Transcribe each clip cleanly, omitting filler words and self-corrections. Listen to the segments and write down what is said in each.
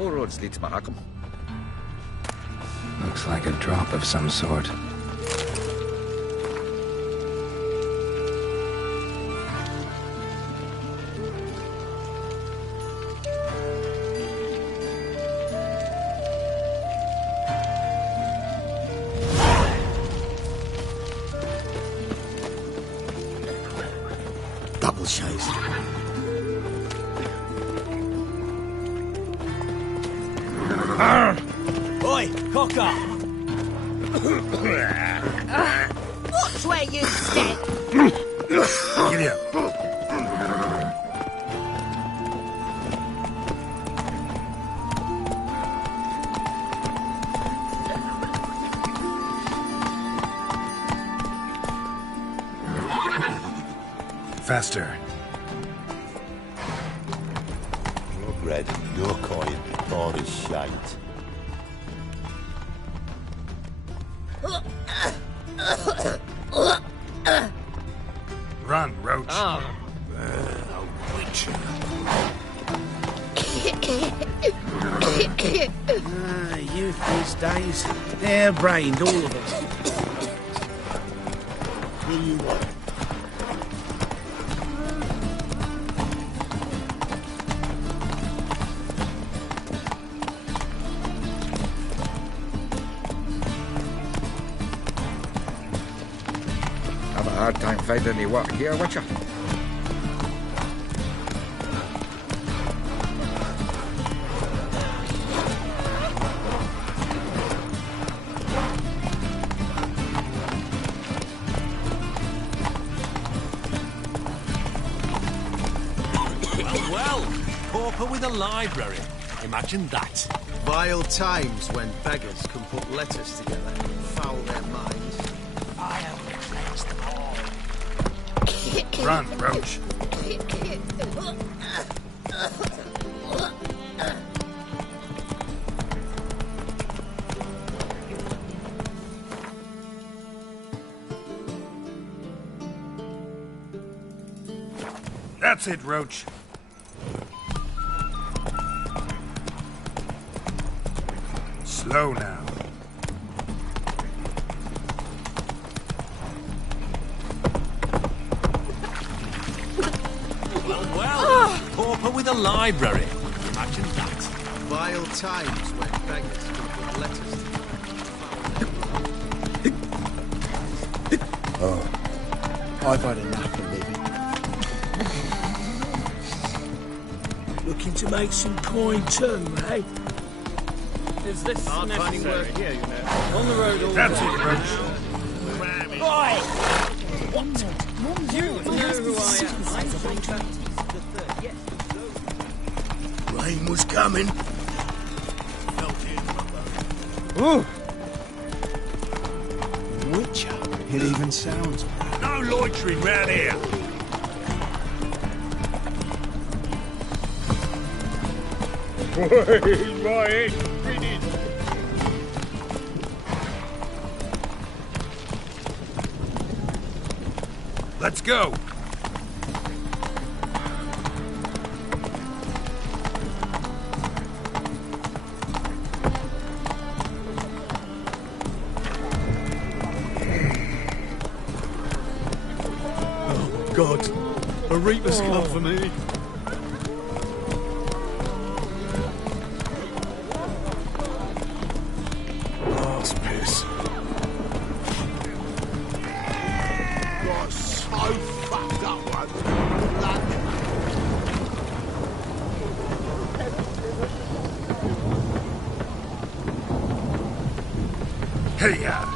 All roads lead to Mahakam. Looks like a drop of some sort. Double chase. Oi, cocker! Watch where you step! Giddy up. Faster. No bread, no coin, all is shite. Run, Roach. Youth these days, hair-brained, all of us. What do you want? Have a hard time finding any work here, Witcher. Well, pauper with a library. Imagine that. Vile times when beggars can put letters together and foul their minds. I have cleansed them all. Run, Roach. That's it, Roach. Slow now. Well, pauper with a library. Imagine that. Vile times when beggars can put letters together. I've had enough of living. Looking to make some coin too, eh? Is this Hard finding work necessary? here, you know. On the road all That's the it, time. Roach. Oi! You know who I am. Rain was coming. Ooh. Witcher. It even sounds bad. No loitering round here. Right. Let's go. Oh, God. A reaper's come for me. Arse piss. Got so fucked up once. Like, Hey, ya.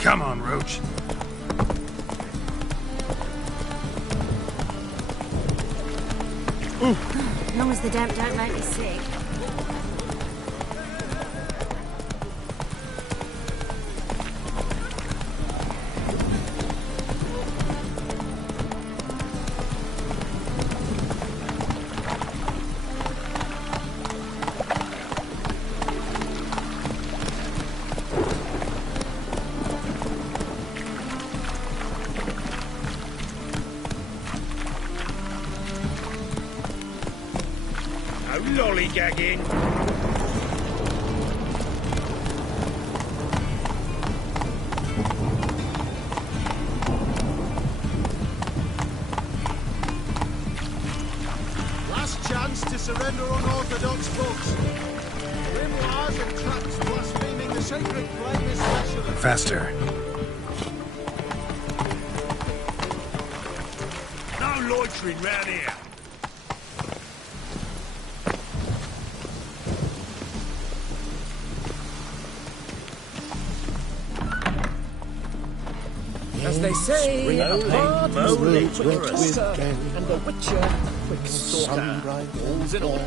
Come on, Roach. As long as the damp don't make me sick. lollygagging. Last chance to surrender unorthodox folks. Grimoires and tracts blaspheming the sacred flame especially. Faster. No loitering round here. As they say, a hard moly, quick talker, and the witcher, quick stalker. All's in all.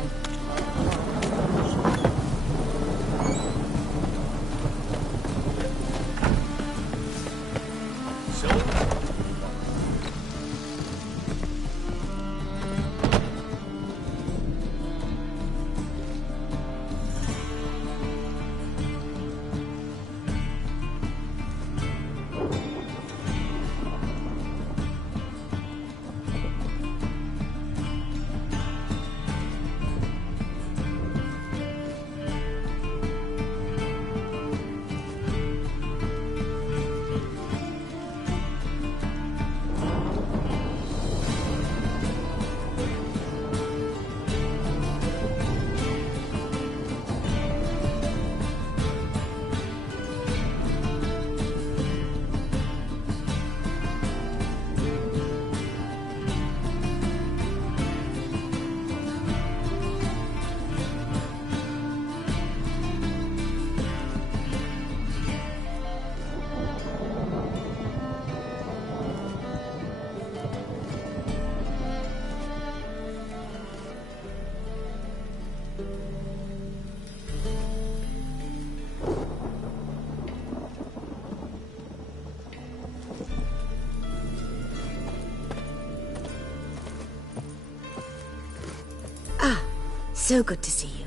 So good to see you.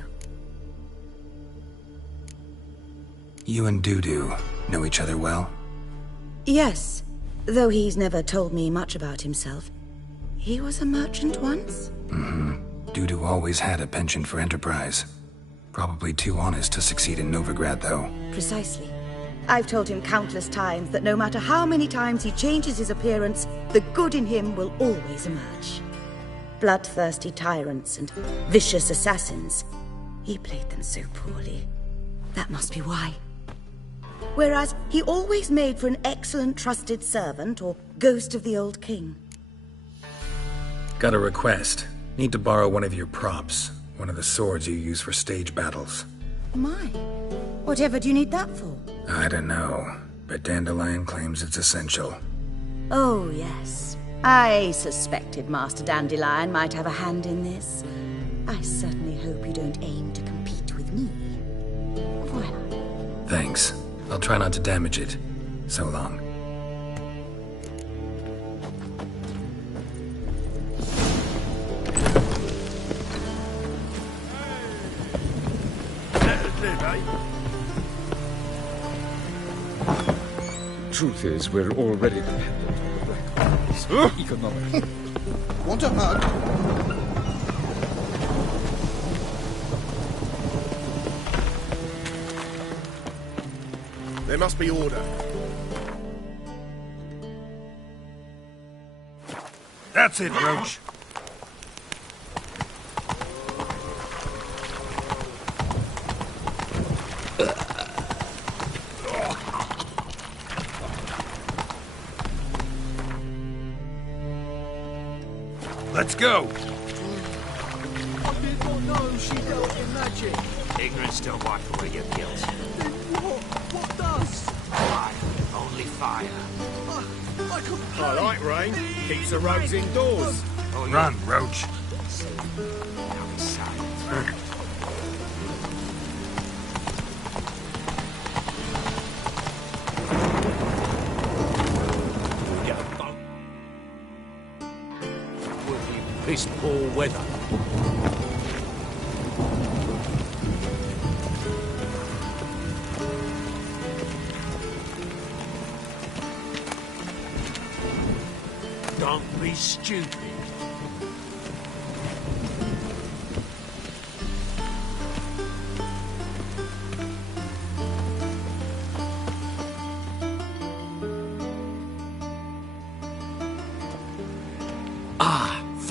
You and Dudu know each other well? Yes, though he's never told me much about himself. He was a merchant once? Dudu always had a penchant for enterprise. Probably too honest to succeed in Novigrad, though. Precisely. I've told him countless times that no matter how many times he changes his appearance, the good in him will always emerge. Bloodthirsty tyrants and vicious assassins. He played them so poorly. That must be why. Whereas he always made for an excellent trusted servant or ghost of the old king. Got a request. Need to borrow one of your props. One of the swords you use for stage battles. My, whatever do you need that for? I don't know, but Dandelion claims it's essential. Oh, yes. I suspected Master Dandelion might have a hand in this. I certainly hope you don't aim to compete with me. Voilà. Thanks. I'll try not to damage it. So long. Let us live, eh? Truth is, we're already dependent on the Black Armies. Economically. Want a hug? There must be order. That's it, Roach. Let's go. I did not know she dealt in magic. Ignorance don't wipe away your guilt. Then what? What does? Fire. Only fire. I could I like rain. Keeps the roads indoors. Oh, Run, Roach. Now be silent. Get a boat. Will be piss poor weather. Don't be stupid.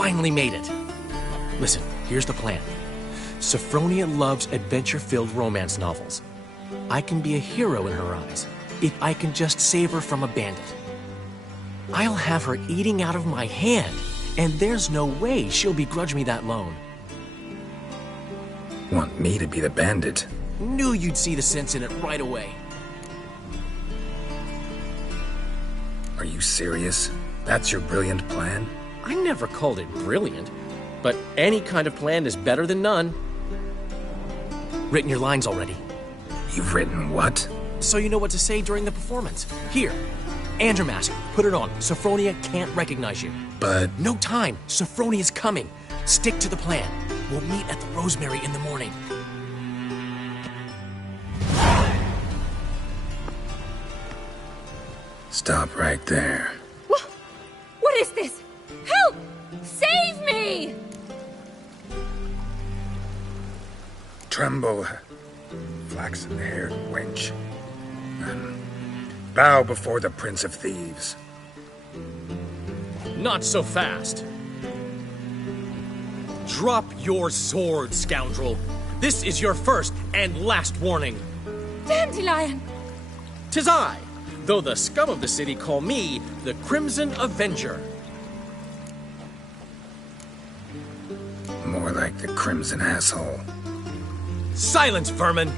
finally made it. Listen, here's the plan. Sophronia loves adventure-filled romance novels. I can be a hero in her eyes if I can just save her from a bandit. I'll have her eating out of my hand, and there's no way she'll begrudge me that loan. Want me to be the bandit? Knew you'd see the sense in it right away. Are you serious? That's your brilliant plan? I never called it brilliant, but any kind of plan is better than none. Written your lines already. You've written what? So you know what to say during the performance. Here, Andromask, put it on. Sophronia can't recognize you. But... No time. Sophronia's coming. Stick to the plan. We'll meet at the Rosemary in the morning. Stop right there. What is this? Help! Save me! Tremble, flaxen-haired wench. Bow before the Prince of Thieves. Not so fast. Drop your sword, scoundrel. This is your first and last warning. Dandelion! 'Tis I, though the scum of the city call me the Crimson Avenger. More like the Crimson Asshole. Silence, vermin!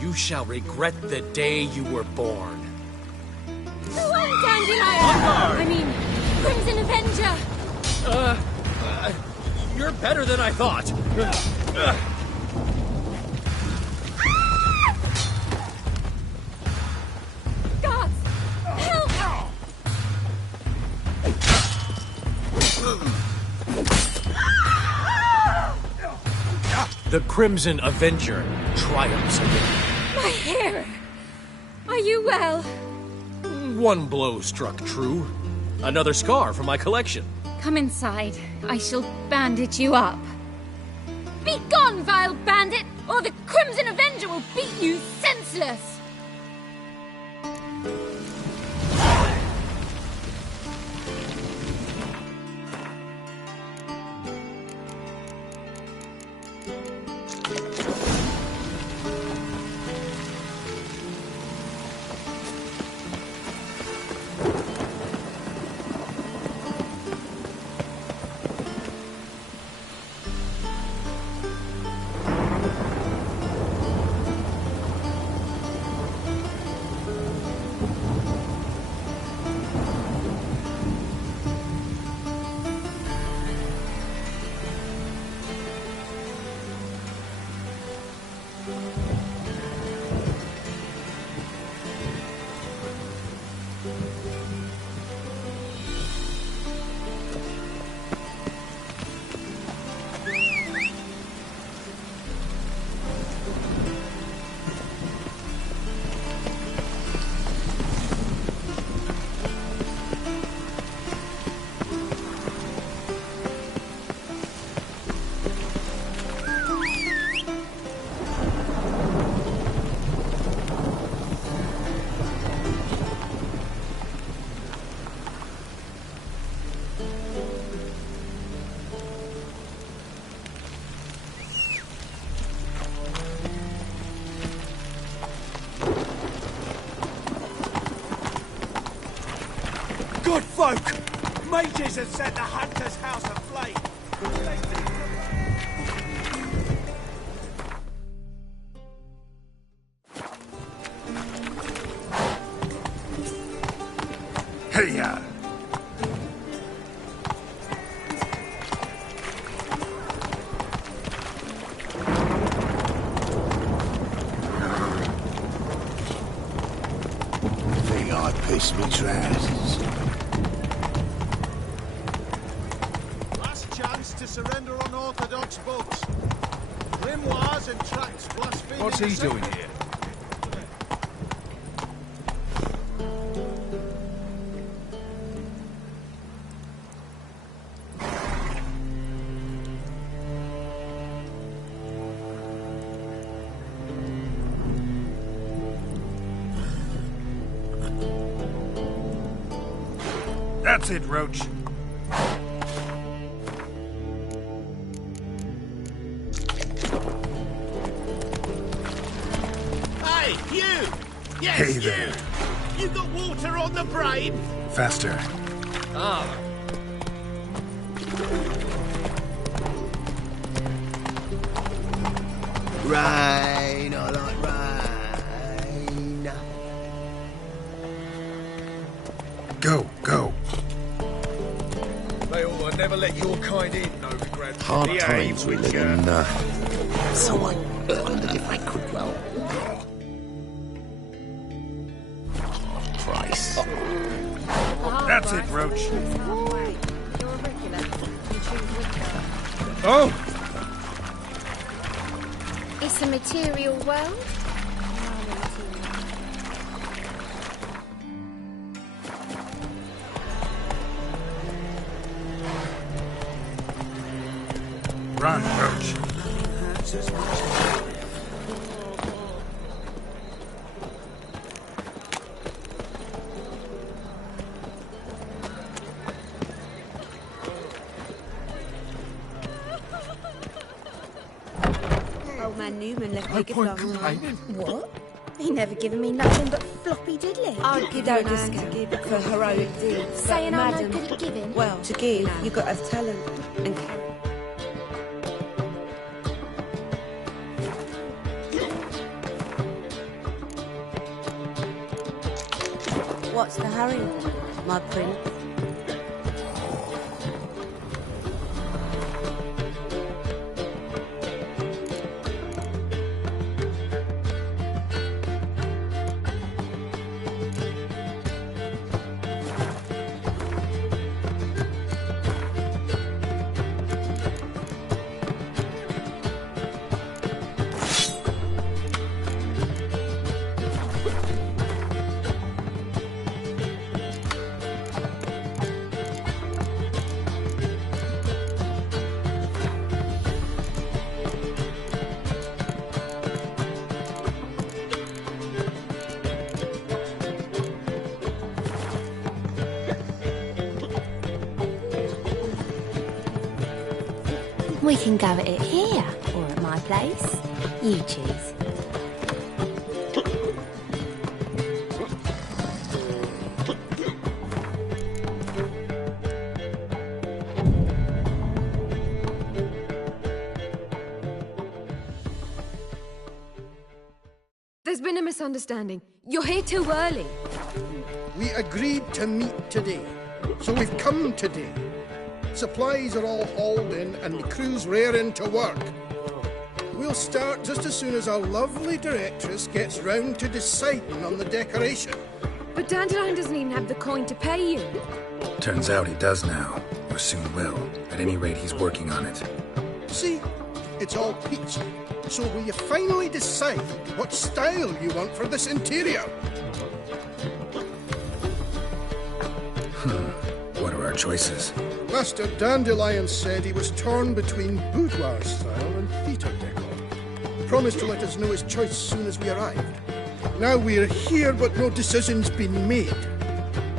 You shall regret the day you were born. Dandelion! I mean, Crimson Avenger! You're better than I thought. Guards! Help! The Crimson Avenger triumphs again. My hair! Are you well? One blow struck true. Another scar from my collection. Come inside. I shall bandage you up. Be gone, vile bandit, or the Crimson Avenger will beat you senseless! Good folk! Mages have set the hunter's house aflame! Hey-ya! Think I pissed me trousers. Last chance to surrender unorthodox books. Grimoires and tracts blaspheming. What's he doing here? That's it, Roach. Hey, you! Yes, Hey you! there. You got water on the brain? Faster. Ah, Rain, I like rain. Go, go. They all never let your kind in, no regret. Hard Behave, times we live Witcher. in. So I wondered if I could, well... Price. That's it, Roach. You're a regular. You choose Witcher. Oh! It's a material world. Run, Roach. Old man Newman left me a gift last night. What? He never given me nothing but floppy diddly. I'd give you a man to give for heroic deeds. Saying but I'm no madam, good at giving. well, to give, you got to have talent and character. What's the hurry, my prince? We can go at it here, or at my place. You choose. There's been a misunderstanding. You're here too early. We agreed to meet today, so we've come today. Supplies are all hauled in and the crew's raring to work. We'll start just as soon as our lovely directress gets round to deciding on the decoration. But Dandelion doesn't even have the coin to pay you. Turns out he does now, or soon will. At any rate, he's working on it. See, it's all peachy. So will you finally decide what style you want for this interior? What are our choices? Master Dandelion said he was torn between boudoir style and theatre decor. He promised to let us know his choice as soon as we arrived. Now we're here, but no decision's been made.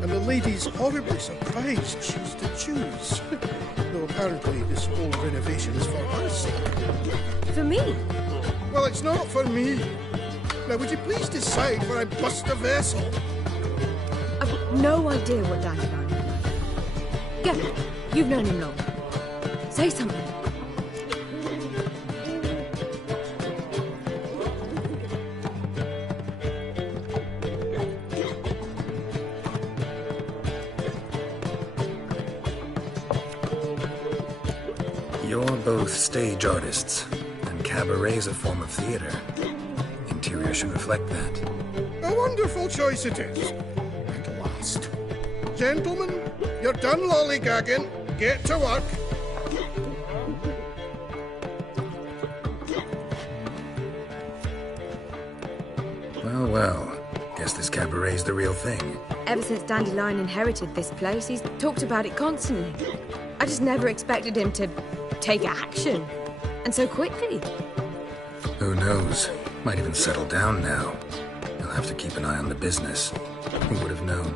And the lady's horribly surprised she's to choose. Though apparently this whole renovation is for her sake. For me? Well, it's not for me. Now, would you please decide where I bust a vessel? I've no idea what Dandelion is like. Get you've known him long. Say something. You're both stage artists, and cabaret's a form of theater. Interior should reflect that. A wonderful choice it is. At last. Gentlemen, you're done lollygagging. Get to work. Well, well. Guess this cabaret's the real thing. Ever since Dandelion inherited this place, he's talked about it constantly. I just never expected him to take action. And so quickly. Who knows? Might even settle down now. He'll have to keep an eye on the business. Who would have known?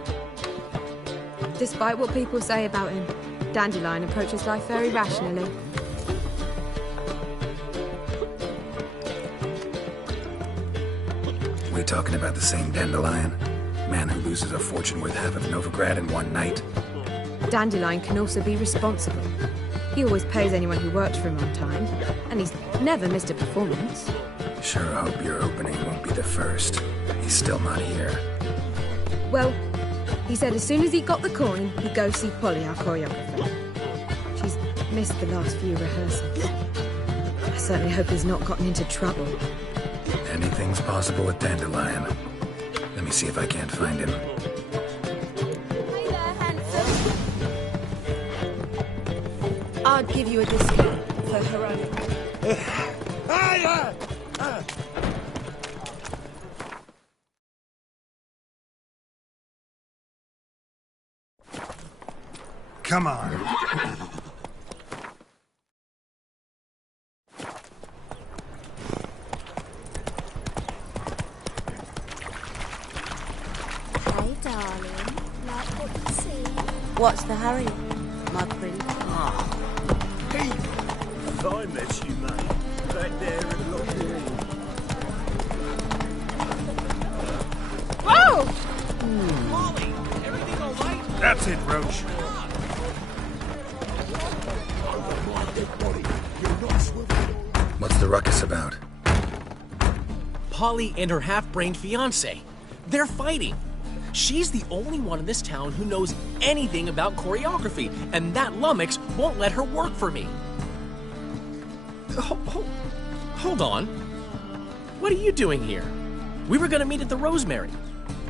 Despite what people say about him, Dandelion approaches life very rationally. We talking about the same Dandelion? Man who loses a fortune worth half of Novigrad in one night? Dandelion can also be responsible. He always pays anyone who works for him on time, and he's never missed a performance. Sure hope your opening won't be the first. He's still not here. Well, he said as soon as he got the coin, he'd go see Polly, our choreographer. She's missed the last few rehearsals. I certainly hope he's not gotten into trouble. Anything's possible with Dandelion. Let me see if I can't find him. Hey there, handsome. I'd give you a discount for heroic. Come on. Hey, darling. Like what you see? What's the hurry, my prince? If I met you, mate, back there at Lockwood. Whoa! Molly, everything all right? That's it, Roach. What's the ruckus about? Polly and her half-brained fiancé. They're fighting. She's the only one in this town who knows anything about choreography, and that lummox won't let her work for me. Hold on. What are you doing here? We were gonna meet at the Rosemary.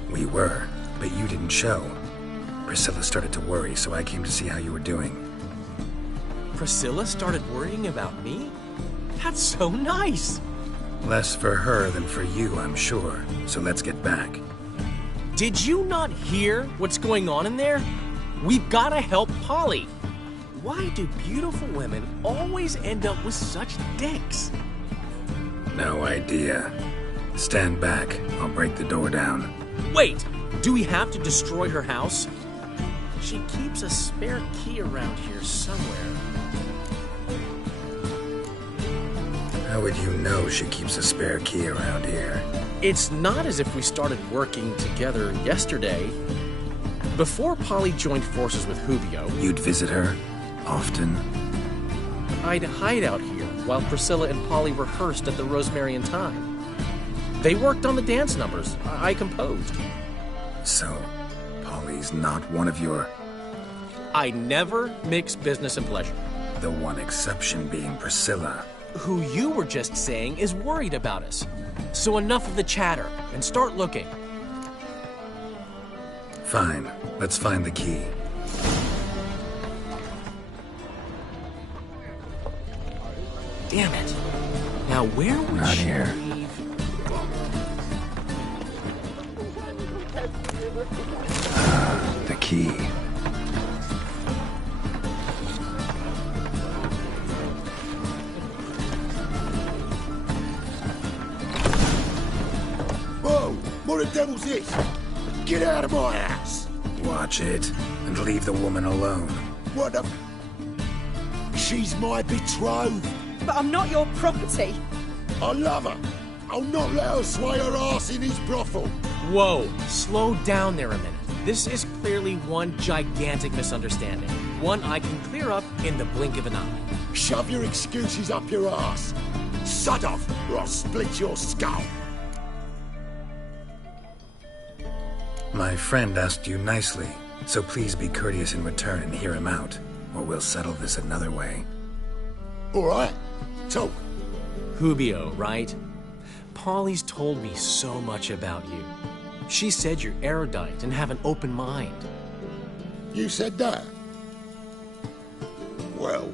We were, but you didn't show. Priscilla started to worry, so I came to see how you were doing. Priscilla started worrying about me? That's so nice. Less for her than for you, I'm sure. So let's get back. Did you not hear what's going on in there? We've gotta help Polly. Why do beautiful women always end up with such dicks? No idea. Stand back. I'll break the door down. Wait, do we have to destroy her house? She keeps a spare key around here somewhere. How would you know she keeps a spare key around here? It's not as if we started working together yesterday. Before Polly joined forces with Hubio, You'd visit her? Often? I'd hide out here while Priscilla and Polly rehearsed at the Rosemary and Thyme. They worked on the dance numbers I composed. So, Polly's not one of your... I never mix business and pleasure. The one exception being Priscilla. Who you were just saying is worried about us. So enough of the chatter, and start looking. Fine. Let's find the key. Damn it. Now where would Not she here. leave? The key. Whoa! What the devil's this? Get out of my house! Watch it, and leave the woman alone. What the... She's my betrothed. But I'm not your property. I love her. I'll not let her sway her ass in his brothel. Whoa, slow down there a minute. This is clearly one gigantic misunderstanding. One I can clear up in the blink of an eye. Shove your excuses up your ass. Sod off, or I'll split your skull. My friend asked you nicely, so please be courteous in return and hear him out, or we'll settle this another way. All right, talk. Hubio, right? Polly's told me so much about you. She said you're erudite and have an open mind. You said that? Well,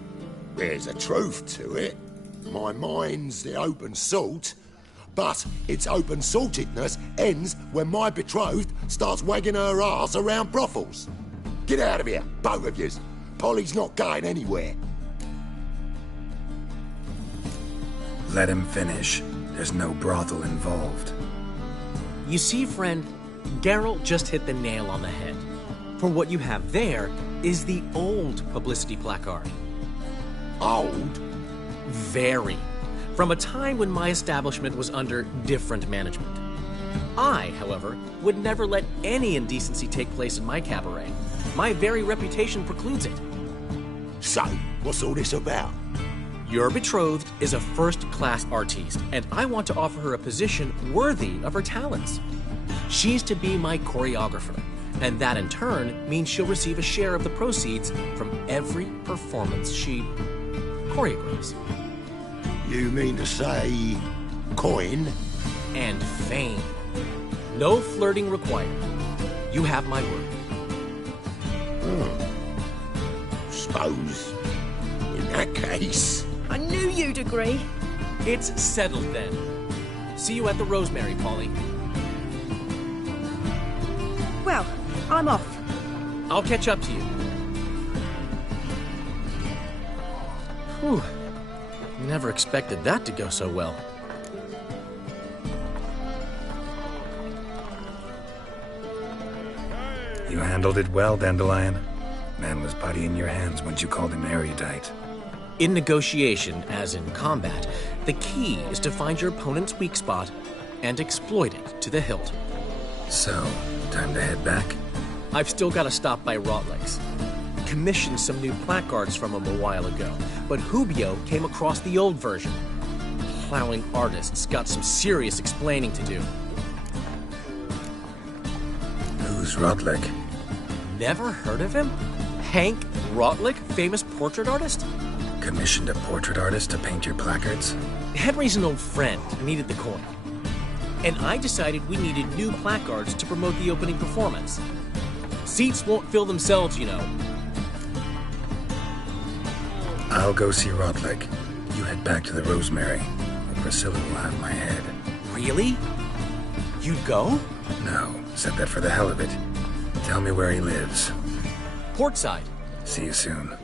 there's a truth to it. My mind's the open salt, but its open saltedness ends when my betrothed starts wagging her ass around brothels. Get out of here, both of yous. Polly's not going anywhere. Let him finish. There's no brothel involved. You see, friend, Geralt just hit the nail on the head. For what you have there is the old publicity placard. Old? Very. From a time when my establishment was under different management. I, however, would never let any indecency take place in my cabaret. My very reputation precludes it. So, what's all this about? Your betrothed is a first-class artiste, and I want to offer her a position worthy of her talents. She's to be my choreographer, and that in turn means she'll receive a share of the proceeds from every performance she choreographs. You mean to say coin? And fame. No flirting required. You have my word. Suppose, in that case... I knew you'd agree. It's settled then. See you at the Rosemary, Polly. Well, I'm off. I'll catch up to you. Whew. Never expected that to go so well. You handled it well, Dandelion. Man was putty in your hands once you called him erudite. In negotiation, as in combat, the key is to find your opponent's weak spot and exploit it to the hilt. So, time to head back? I've still got to stop by Rotlegs. Commissioned some new placards from him a while ago, but Hubio came across the old version. Plowing artists got some serious explaining to do. Who's Rotleg? Never heard of him? Hank Rotleg, famous portrait artist? Commissioned a portrait artist to paint your placards? Henry's an old friend, needed the coin. And I decided we needed new placards to promote the opening performance. Seats won't fill themselves, you know. I'll go see Rotleg. You head back to the Rosemary. Priscilla will have my head. Really? You'd go? No, said that for the hell of it. Tell me where he lives. Portside. See you soon.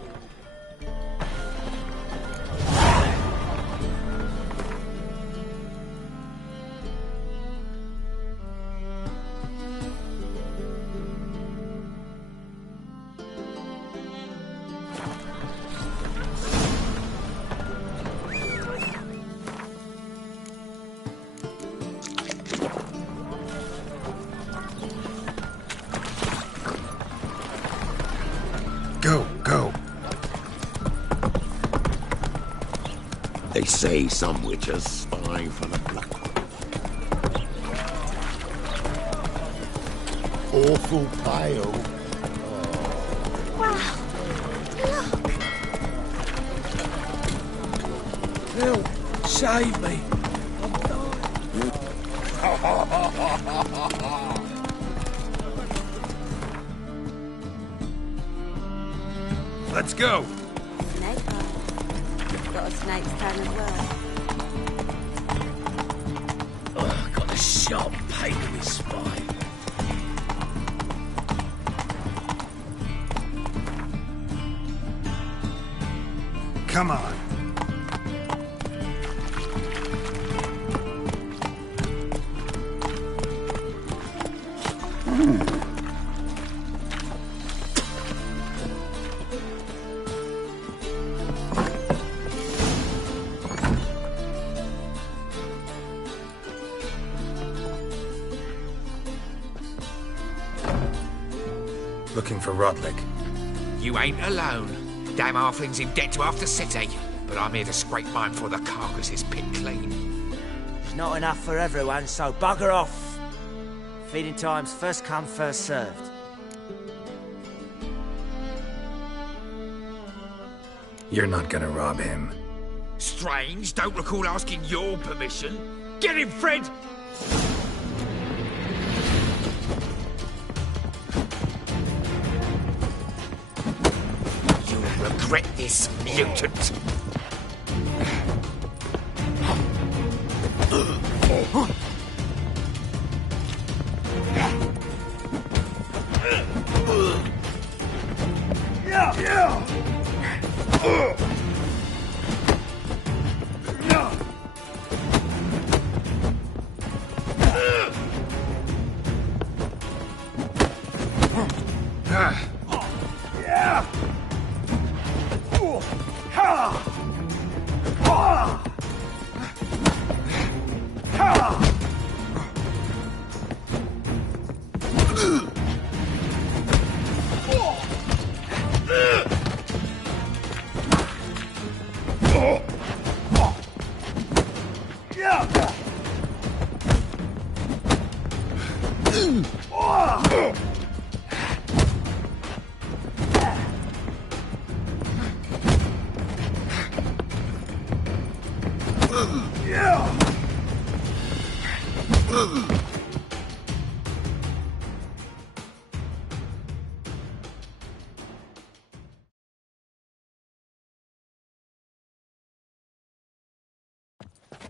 Go. They say some witches spy for the Black One. Awful pale. Wow. Look. Help! Save me! Let's go! Snake eye. Got a snake's tongue as well. Oh, got a sharp pain in my spine. Come on. Looking for Rotleg. You ain't alone. Damn halfling's in debt to half the city. But I'm here to scrape mine before the carcass is picked clean. There's not enough for everyone, so bugger off. Feeding time's first come, first served. You're not gonna rob him. Strange, don't recall asking your permission. Get him, Fred! You'll regret this, mutant.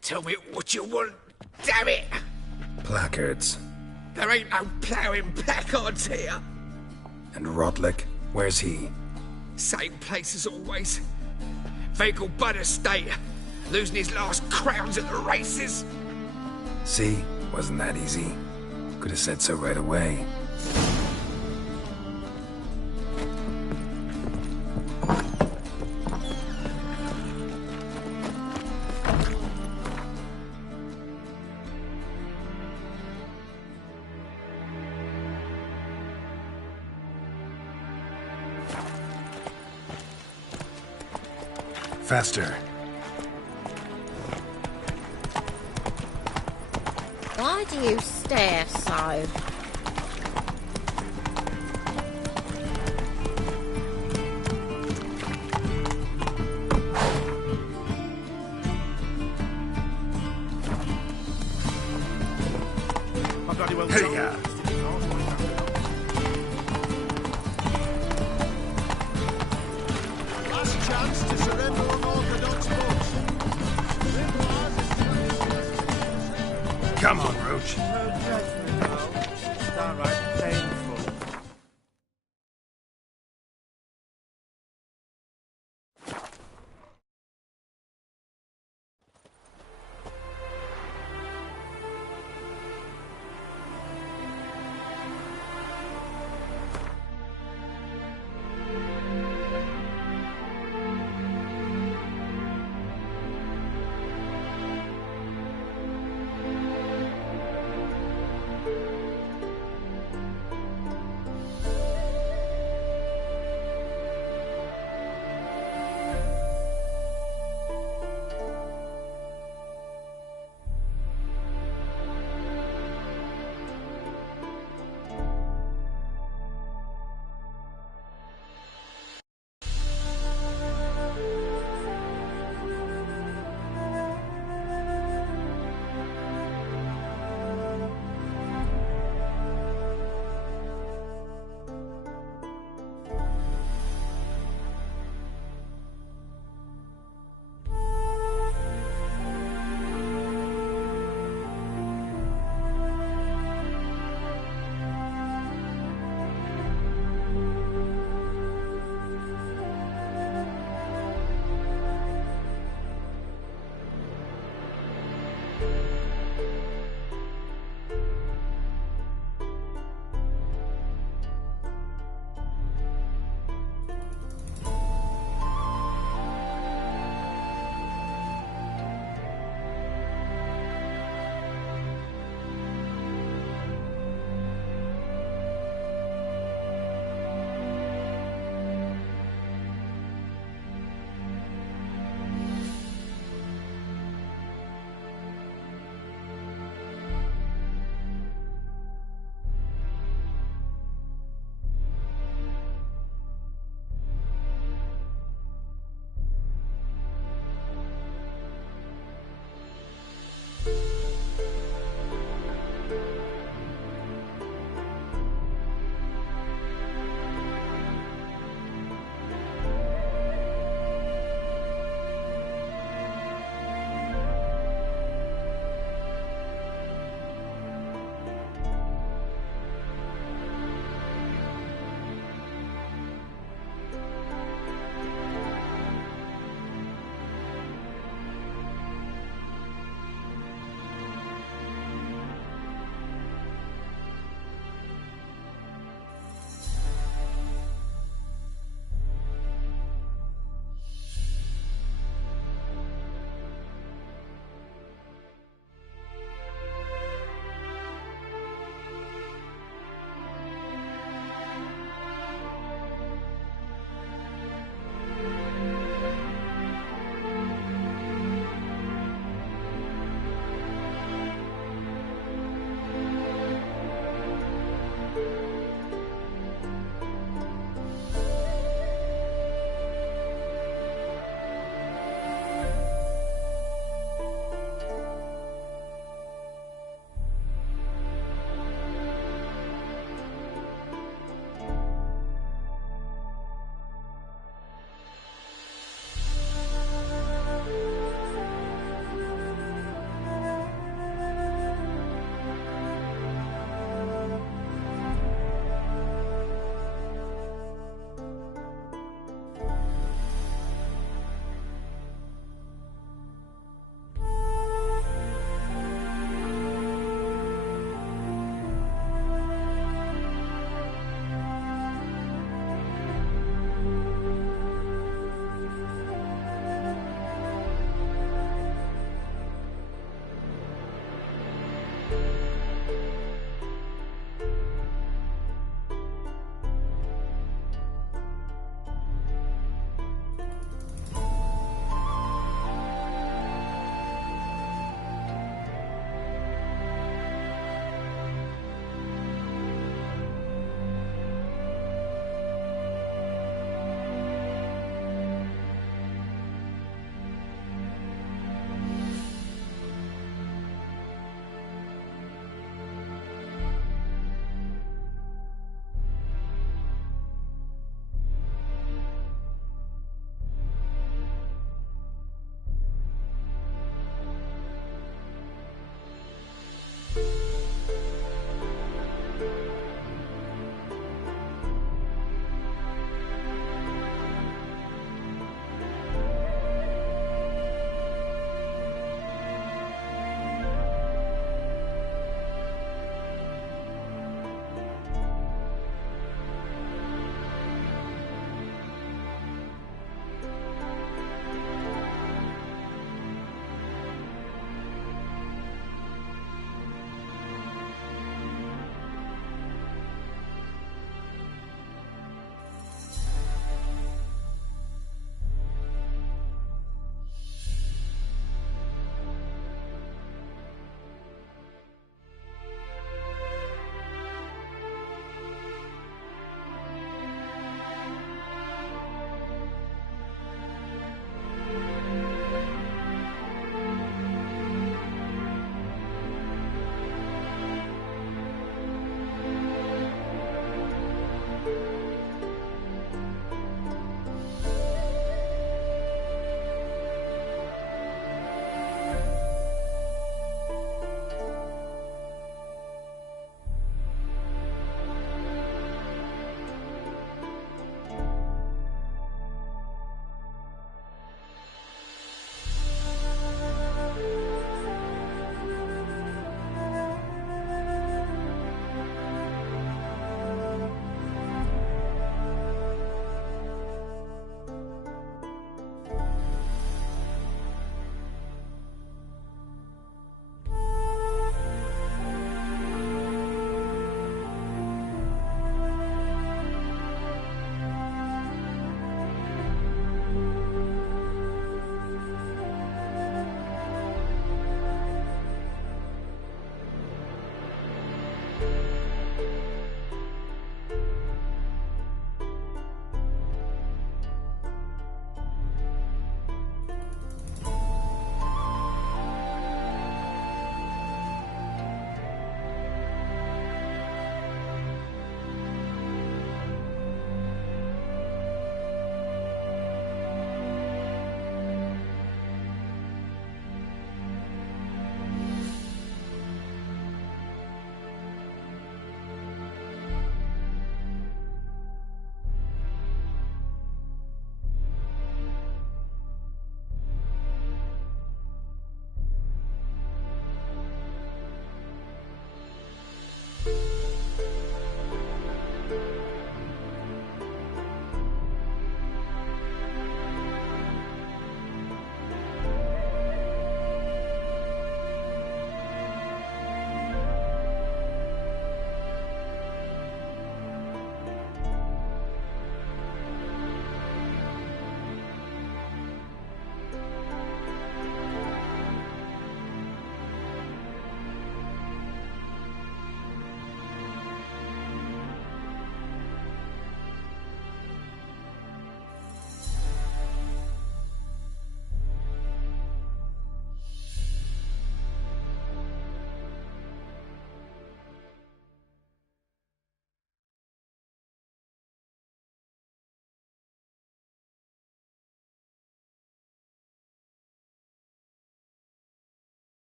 Tell me what you want, damn it! Placards. There ain't no ploughing placards here. And Rodlick, where's he? Same place as always. Vehicle Bud Estate. Losing his last crowns at the races. See? Wasn't that easy? Could have said so right away. Faster. Why do you stare so? Hey, yeah. Last chance to surrender unorthodox votes. Come on, Roach. Downright painful.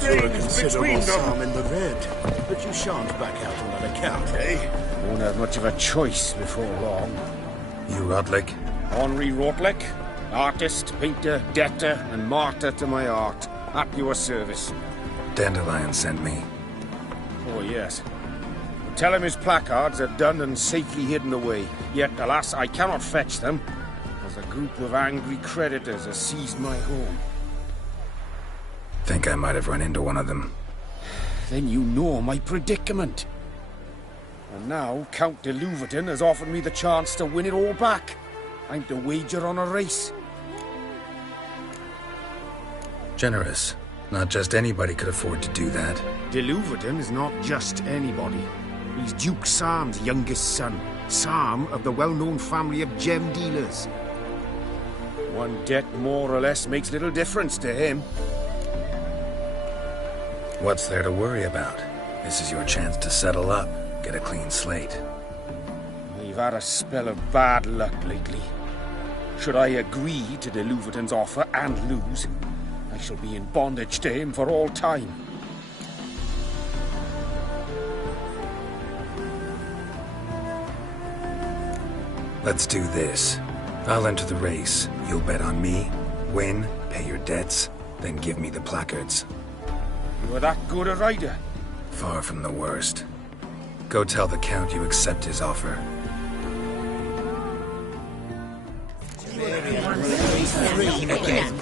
for a considerable sum in the red, but you shan't back out on that account, eh? Won't have much of a choice before long. You Rotlick? Henri Rotlick, artist, painter, debtor, and martyr to my art. At your service. Dandelion sent me. Oh, yes. Tell him his placards are done and safely hidden away. Yet, alas, I cannot fetch them, as a group of angry creditors has seized my home. Think I might have run into one of them. Then you know my predicament. And now, Count de Louverton has offered me the chance to win it all back. I'm to wager on a race. Generous. Not just anybody could afford to do that. De Louverton is not just anybody. He's Duke Sam's youngest son. Sam of the well-known family of gem dealers. One debt more or less makes little difference to him. What's there to worry about? This is your chance to settle up, get a clean slate. We've had a spell of bad luck lately. Should I agree to de Louverton's offer and lose, I shall be in bondage to him for all time. Let's do this. I'll enter the race. You'll bet on me, win, pay your debts, then give me the placards. You are that good a rider? Far from the worst. Go tell the Count you accept his offer. Again.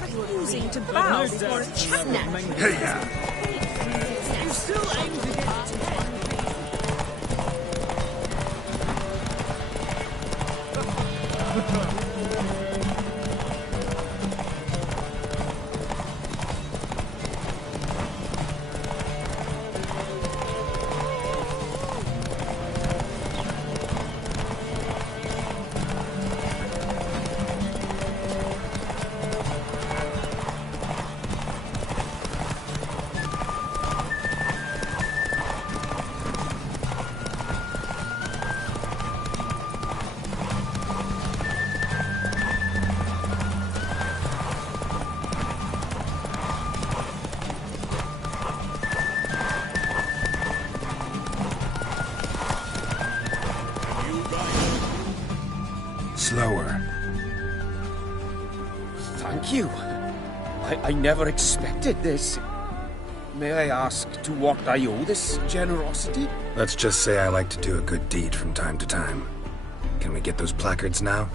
Refusing to bow before a chapman. You still aim to get... Slower. Thank you. I never expected this. May I ask to what I owe this generosity? Let's just say I like to do a good deed from time to time. Can we get those placards now?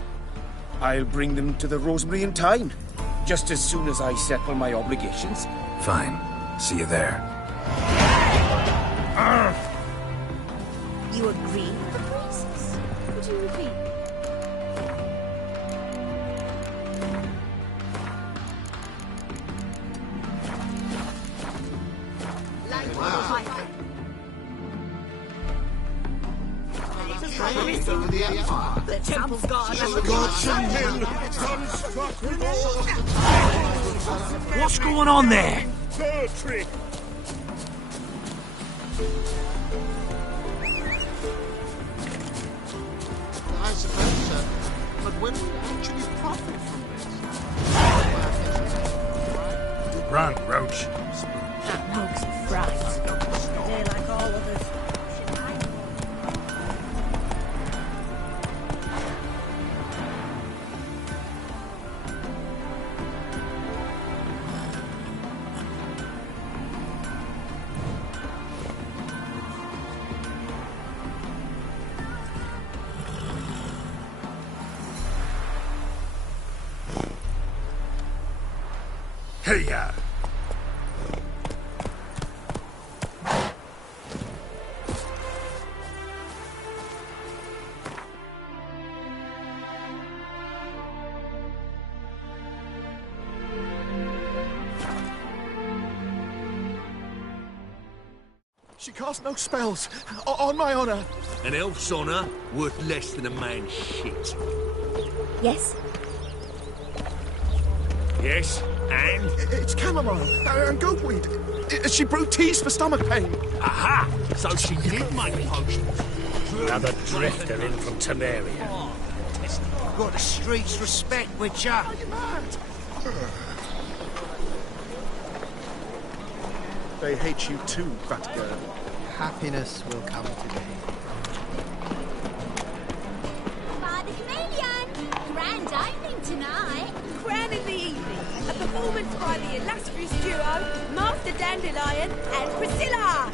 I'll bring them to the Rosemary in time, just as soon as I settle my obligations. Fine. See you there. You agree with the process? Would you repeat? The temple guard has What's going on there? Bird trick. I suppose so. But when we actually profit from this? Run, Roach. That rogue's a fright. They're like all others. Hey-ya! She cast no spells. On my honor. An elf's honor worth less than a man's shit. Yes? Yes, and? It's chamomile and goatweed. She brewed teas for stomach pain. Aha! So she did make potions. Another drifter in from Temeria. You've got the streets respect, Witcher. Are you mad? They hate you too, fat girl. Happiness will come today. Father Chameleon! Grand opening tonight. Crowning the evening. A performance by the illustrious duo, Master Dandelion and Priscilla.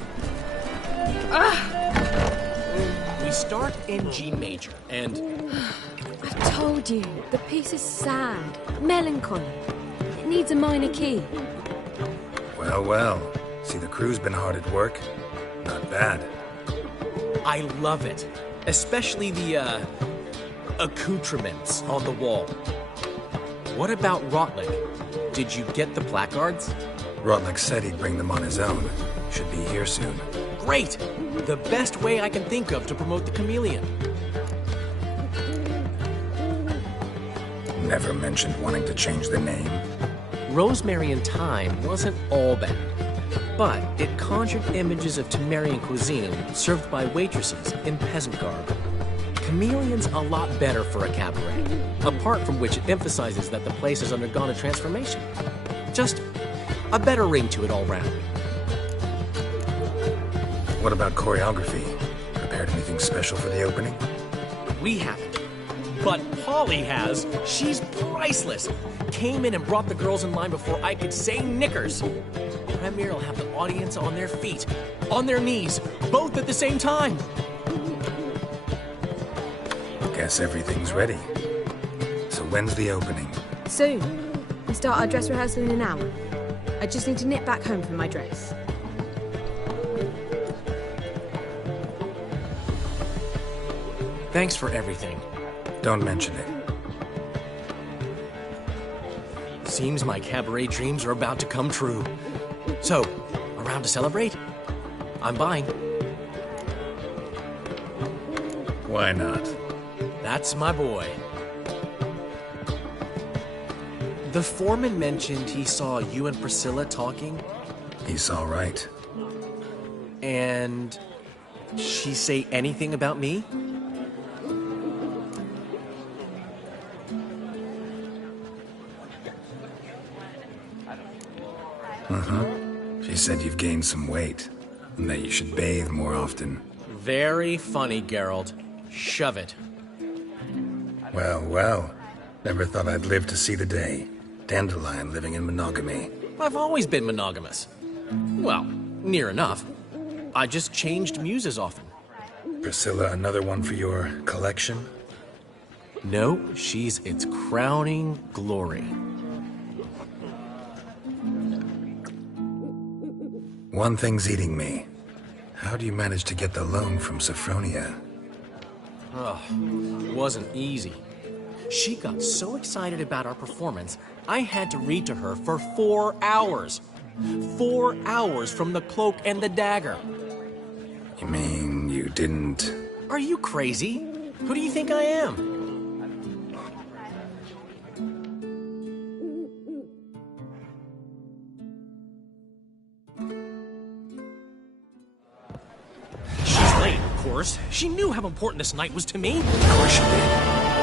We start in G major, and... I told you, the piece is sad, melancholy. It needs a minor key. Well, well. See, the crew's been hard at work. Not bad. I love it. Especially the, accoutrements on the wall. What about Rotlick? Did you get the placards? Rotlick said he'd bring them on his own. Should be here soon. Great! The best way I can think of to promote the Chameleon. Never mentioned wanting to change the name. Rosemary and Thyme wasn't all bad, but it conjured images of Temerian cuisine served by waitresses in peasant garb. Chameleon's a lot better for a cabaret, apart from which it emphasizes that the place has undergone a transformation. Just a better ring to it all round. What about choreography? Prepared anything special for the opening? We haven't. But Polly has. She's priceless. Came in and brought the girls in line before I could say knickers. Premier will have the audience on their feet, on their knees, both at the same time. Guess everything's ready. So when's the opening? Soon. We start our dress rehearsal in an hour. I just need to nip back home for my dress. Thanks for everything. Don't mention it. Seems my cabaret dreams are about to come true. So, around to celebrate? I'm buying. Why not? That's my boy. The foreman mentioned he saw you and Priscilla talking. He saw right. And she say anything about me? She said you've gained some weight, and that you should bathe more often. Very funny, Geralt. Shove it. Well, well. Never thought I'd live to see the day. Dandelion living in monogamy. I've always been monogamous. Well, near enough. I just changed muses often. Priscilla, another one for your collection? No, she's its crowning glory. One thing's eating me. How do you manage to get the loan from Sophronia? Oh, it wasn't easy. She got so excited about our performance, I had to read to her for 4 hours. 4 hours from the Cloak and the Dagger. You mean you didn't... Are you crazy? Who do you think I am? She's late, of course. She knew how important this night was to me. Of course she did.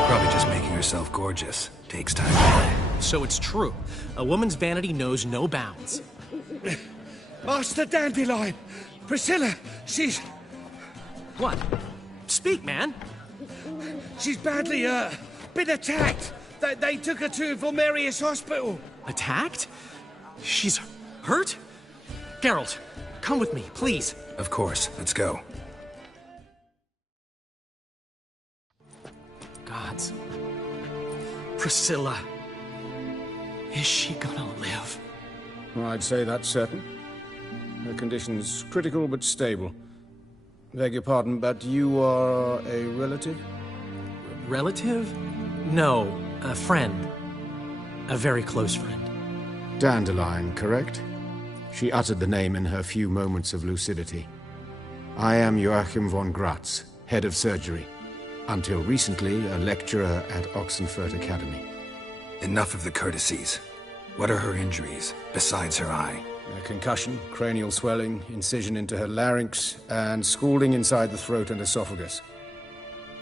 Probably just making herself gorgeous. Takes time. So it's true. A woman's vanity knows no bounds. Master Dandelion! Priscilla, she's... What? Speak, man. She's badly, been attacked. They took her to Vulmerius Hospital. Attacked? She's hurt? Geralt, come with me, please. Of course. Let's go. Gods. Priscilla. Is she gonna live? Well, I'd say that's certain. Her condition's critical but stable. Beg your pardon, but you are a relative? Relative? No, a friend. A very close friend. Dandelion, correct? She uttered the name in her few moments of lucidity. I am Joachim von Gratz, head of surgery. Until recently, a lecturer at Oxenfurt Academy. Enough of the courtesies. What are her injuries, besides her eye? A concussion, cranial swelling, incision into her larynx, and scalding inside the throat and esophagus.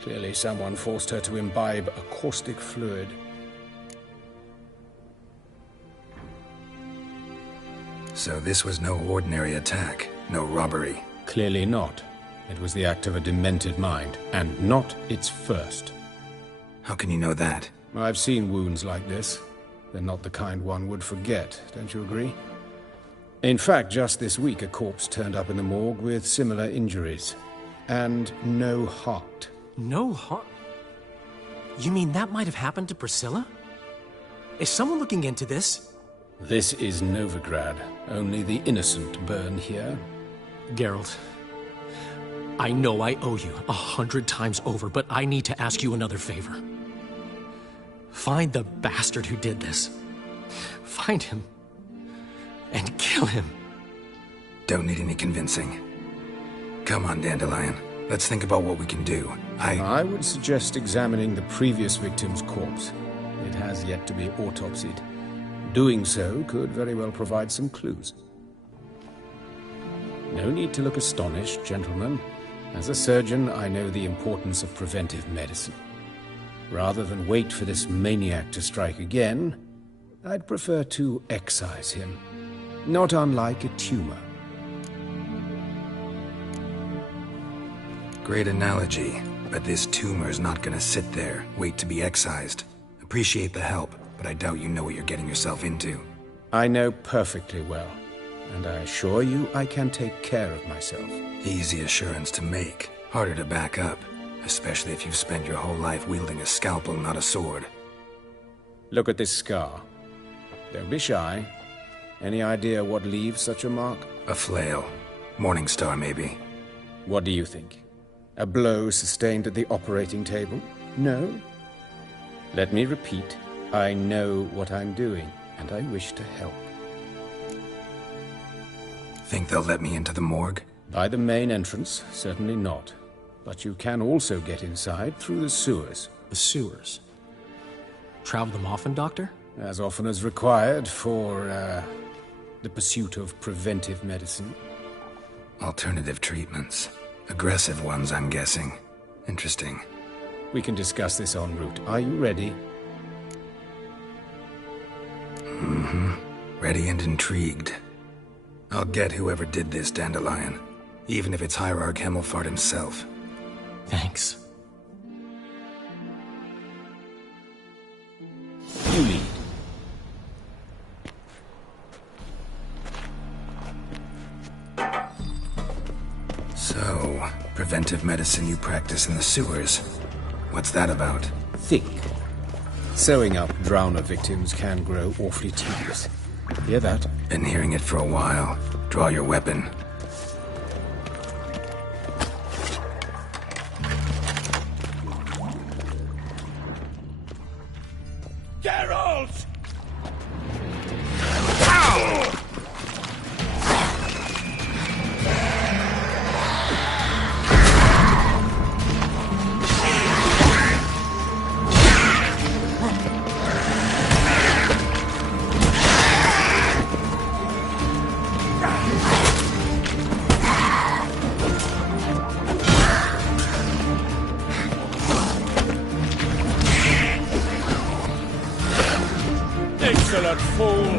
Clearly someone forced her to imbibe a caustic fluid. So this was no ordinary attack, no robbery. Clearly not. It was the act of a demented mind, and not its first. How can you know that? I've seen wounds like this. They're not the kind one would forget, don't you agree? In fact, just this week, a corpse turned up in the morgue with similar injuries. And no heart. No heart? You mean that might have happened to Priscilla? Is someone looking into this? This is Novigrad. Only the innocent burn here. Geralt, I know I owe you 100 times over, but I need to ask you another favor. Find the bastard who did this. Find him. And kill him. Don't need any convincing. Come on, Dandelion. Let's think about what we can do. I would suggest examining the previous victim's corpse. It has yet to be autopsied. Doing so could very well provide some clues. No need to look astonished, gentlemen. As a surgeon, I know the importance of preventive medicine. Rather than wait for this maniac to strike again, I'd prefer to excise him. Not unlike a tumor. Great analogy, but this tumor's not gonna sit there, wait to be excised. Appreciate the help, but I doubt you know what you're getting yourself into. I know perfectly well, and I assure you I can take care of myself. Easy assurance to make, harder to back up, especially if you've spent your whole life wielding a scalpel, not a sword. Look at this scar. Don't be shy. Any idea what leaves such a mark? A flail. Morningstar, maybe. What do you think? A blow sustained at the operating table? No? Let me repeat. I know what I'm doing, and I wish to help. Think they'll let me into the morgue? By the main entrance, certainly not. But you can also get inside through the sewers. The sewers? Travel them often, Doctor? As often as required for, the pursuit of preventive medicine. Alternative treatments. Aggressive ones, I'm guessing. Interesting. We can discuss this en route. Are you ready? Mm-hmm. Ready and intrigued. I'll get whoever did this, Dandelion. Even if it's Hierarch Hemmelfart himself. Thanks. You lead. So, preventive medicine you practice in the sewers. What's that about? Think. Sewing up drowner victims can grow awfully tedious. Hear that? Been hearing it for a while. Draw your weapon. Geralt! Excellent fool!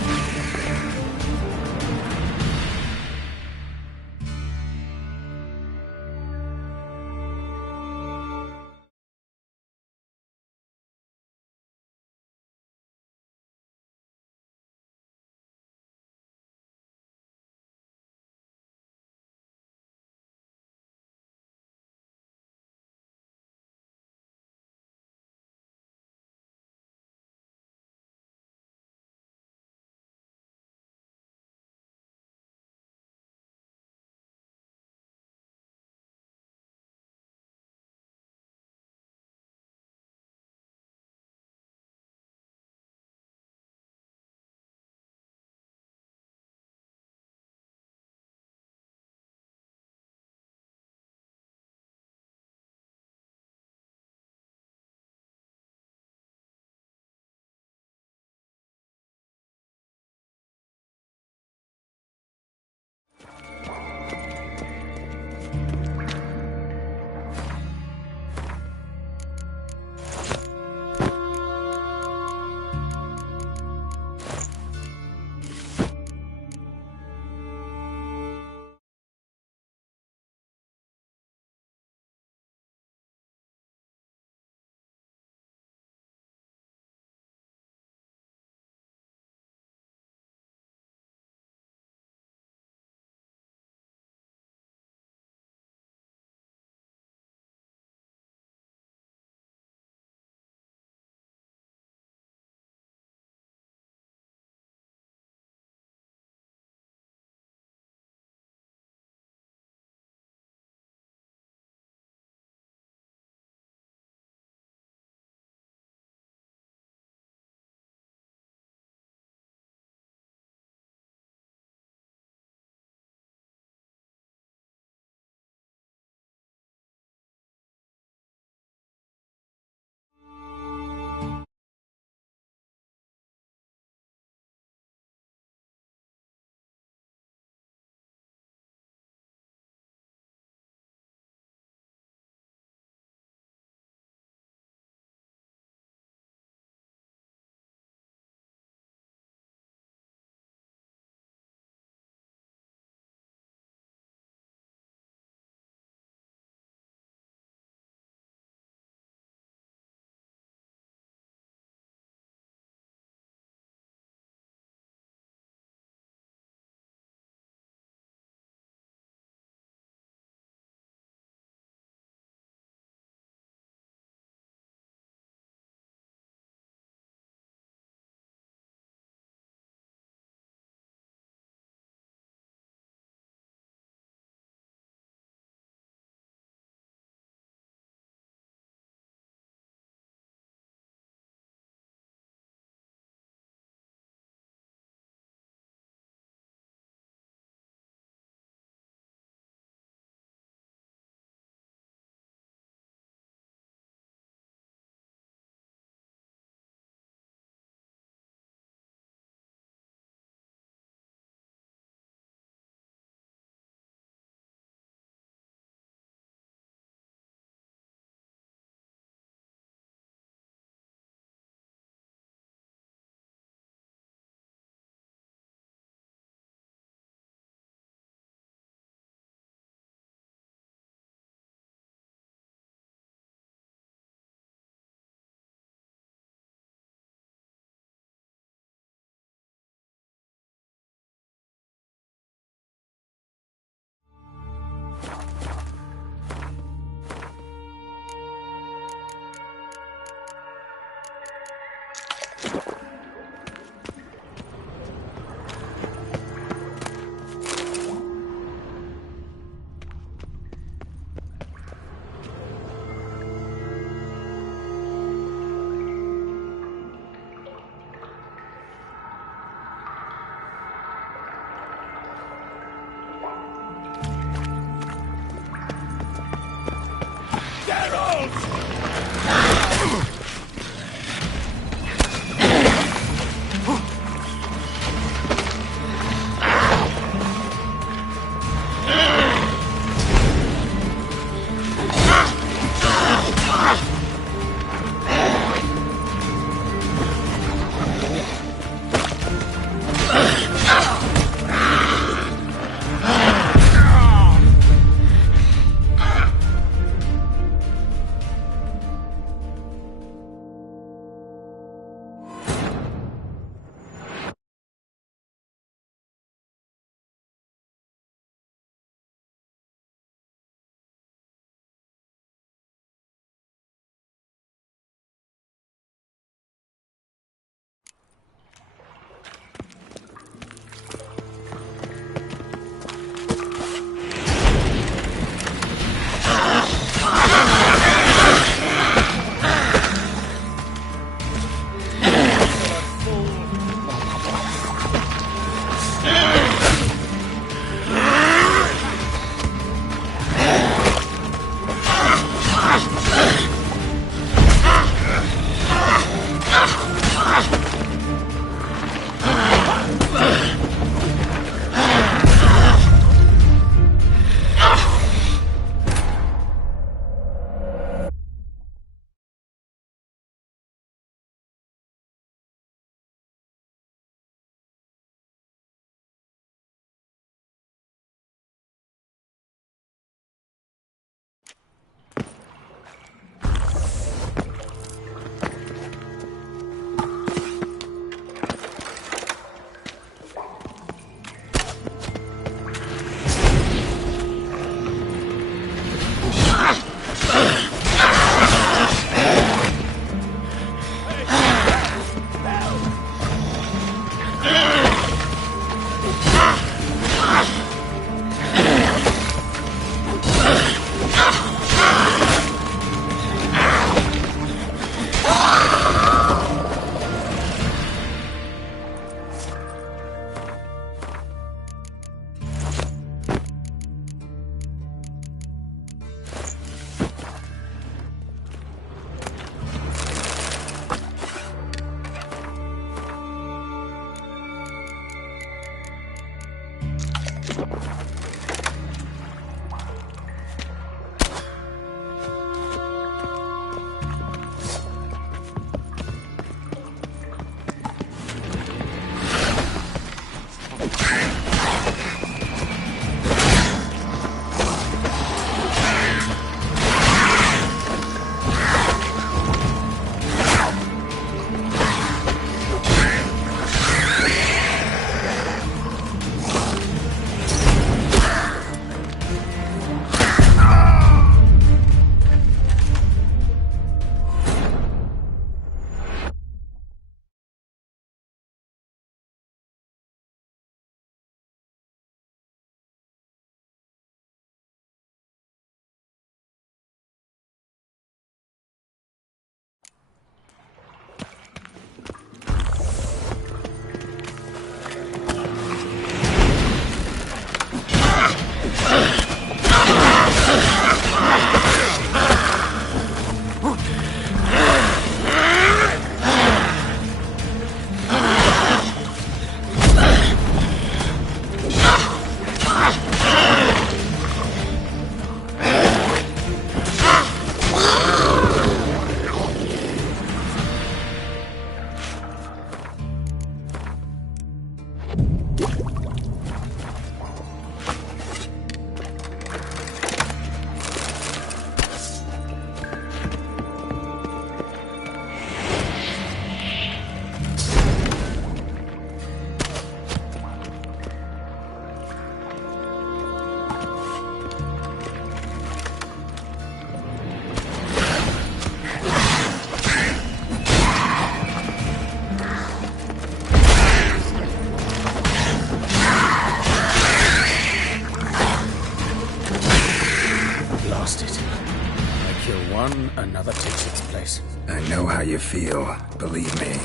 this place. I know how you feel, believe me.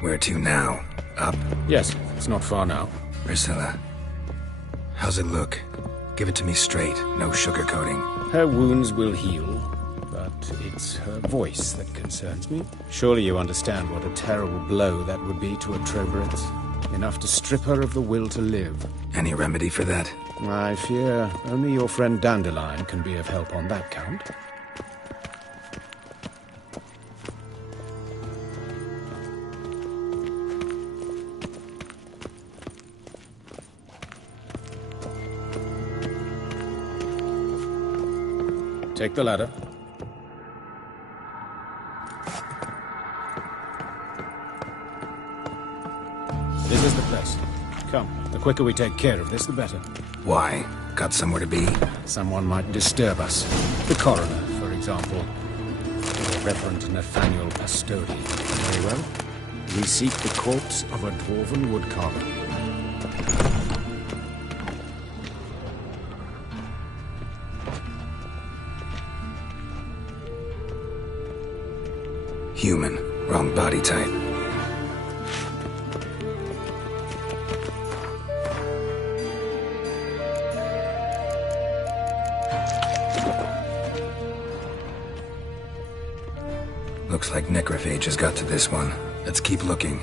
Where to now? Up? Yes, it's not far now. Priscilla, how's it look? Give it to me straight, no sugarcoating. Her wounds will heal, but it's her voice that concerns me. Surely you understand what a terrible blow that would be to a Troberet. Enough to strip her of the will to live. Any remedy for that? I fear only your friend Dandelion can be of help on that count. Take the ladder. This is the place. Come, the quicker we take care of this, the better. Why? Got somewhere to be? Someone might disturb us. The coroner, for example. Or Reverend Nathaniel Pastodi. Very well. We seek the corpse of a dwarven woodcarver. Human. Wrong body type. Looks like necrophage has got to this one. Let's keep looking.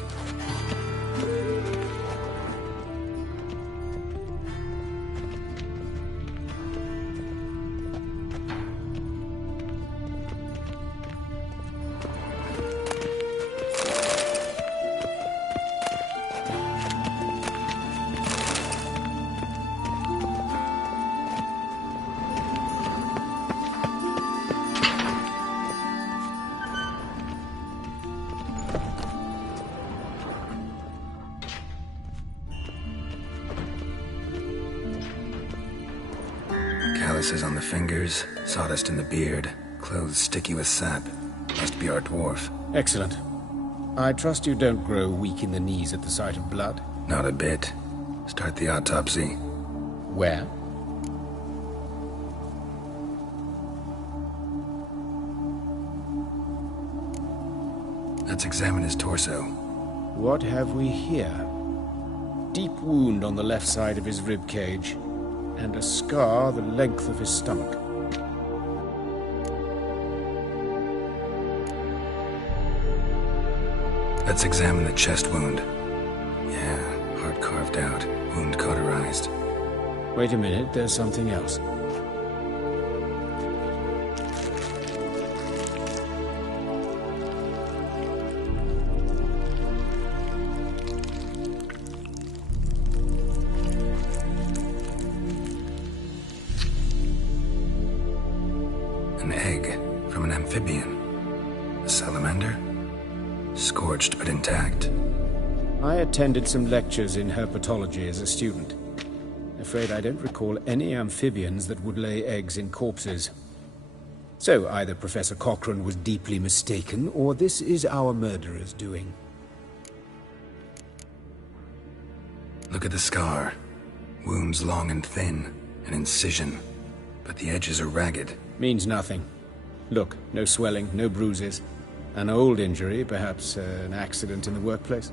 Calluses on the fingers, sawdust in the beard, clothes sticky with sap. Must be our dwarf. Excellent. I trust you don't grow weak in the knees at the sight of blood? Not a bit. Start the autopsy. Where? Let's examine his torso. What have we here? Deep wound on the left side of his rib cage, and a scar the length of his stomach. Let's examine the chest wound. Yeah, heart carved out, wound cauterized. Wait a minute, there's something else. An egg from an amphibian. A salamander? Scorched but intact. I attended some lectures in herpetology as a student. Afraid I don't recall any amphibians that would lay eggs in corpses. So either Professor Cochrane was deeply mistaken, or this is our murderer's doing. Look at the scar. Wounds long and thin. An incision. But the edges are ragged. Means nothing. Look, no swelling, no bruises. An old injury, perhaps an accident in the workplace.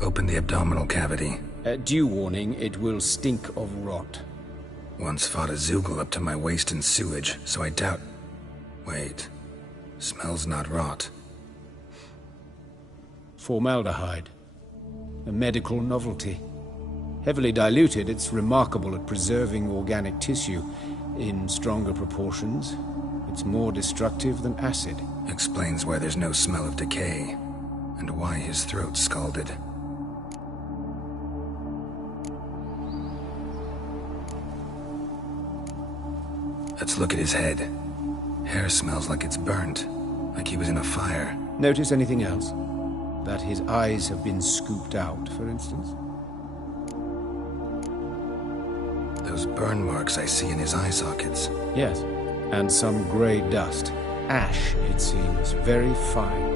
Open the abdominal cavity. Due warning, it will stink of rot. Once fought a Zoogle up to my waist in sewage, so I doubt... Wait. Smells not rot. Formaldehyde. A medical novelty. Heavily diluted, it's remarkable at preserving organic tissue. In stronger proportions, it's more destructive than acid. Explains why there's no smell of decay, and why his throat's scalded. Let's look at his head. Hair smells like it's burnt, like he was in a fire. Notice anything else? That his eyes have been scooped out, for instance? Those burn marks I see in his eye sockets. Yes, and some grey dust. Ash, it seems, very fine.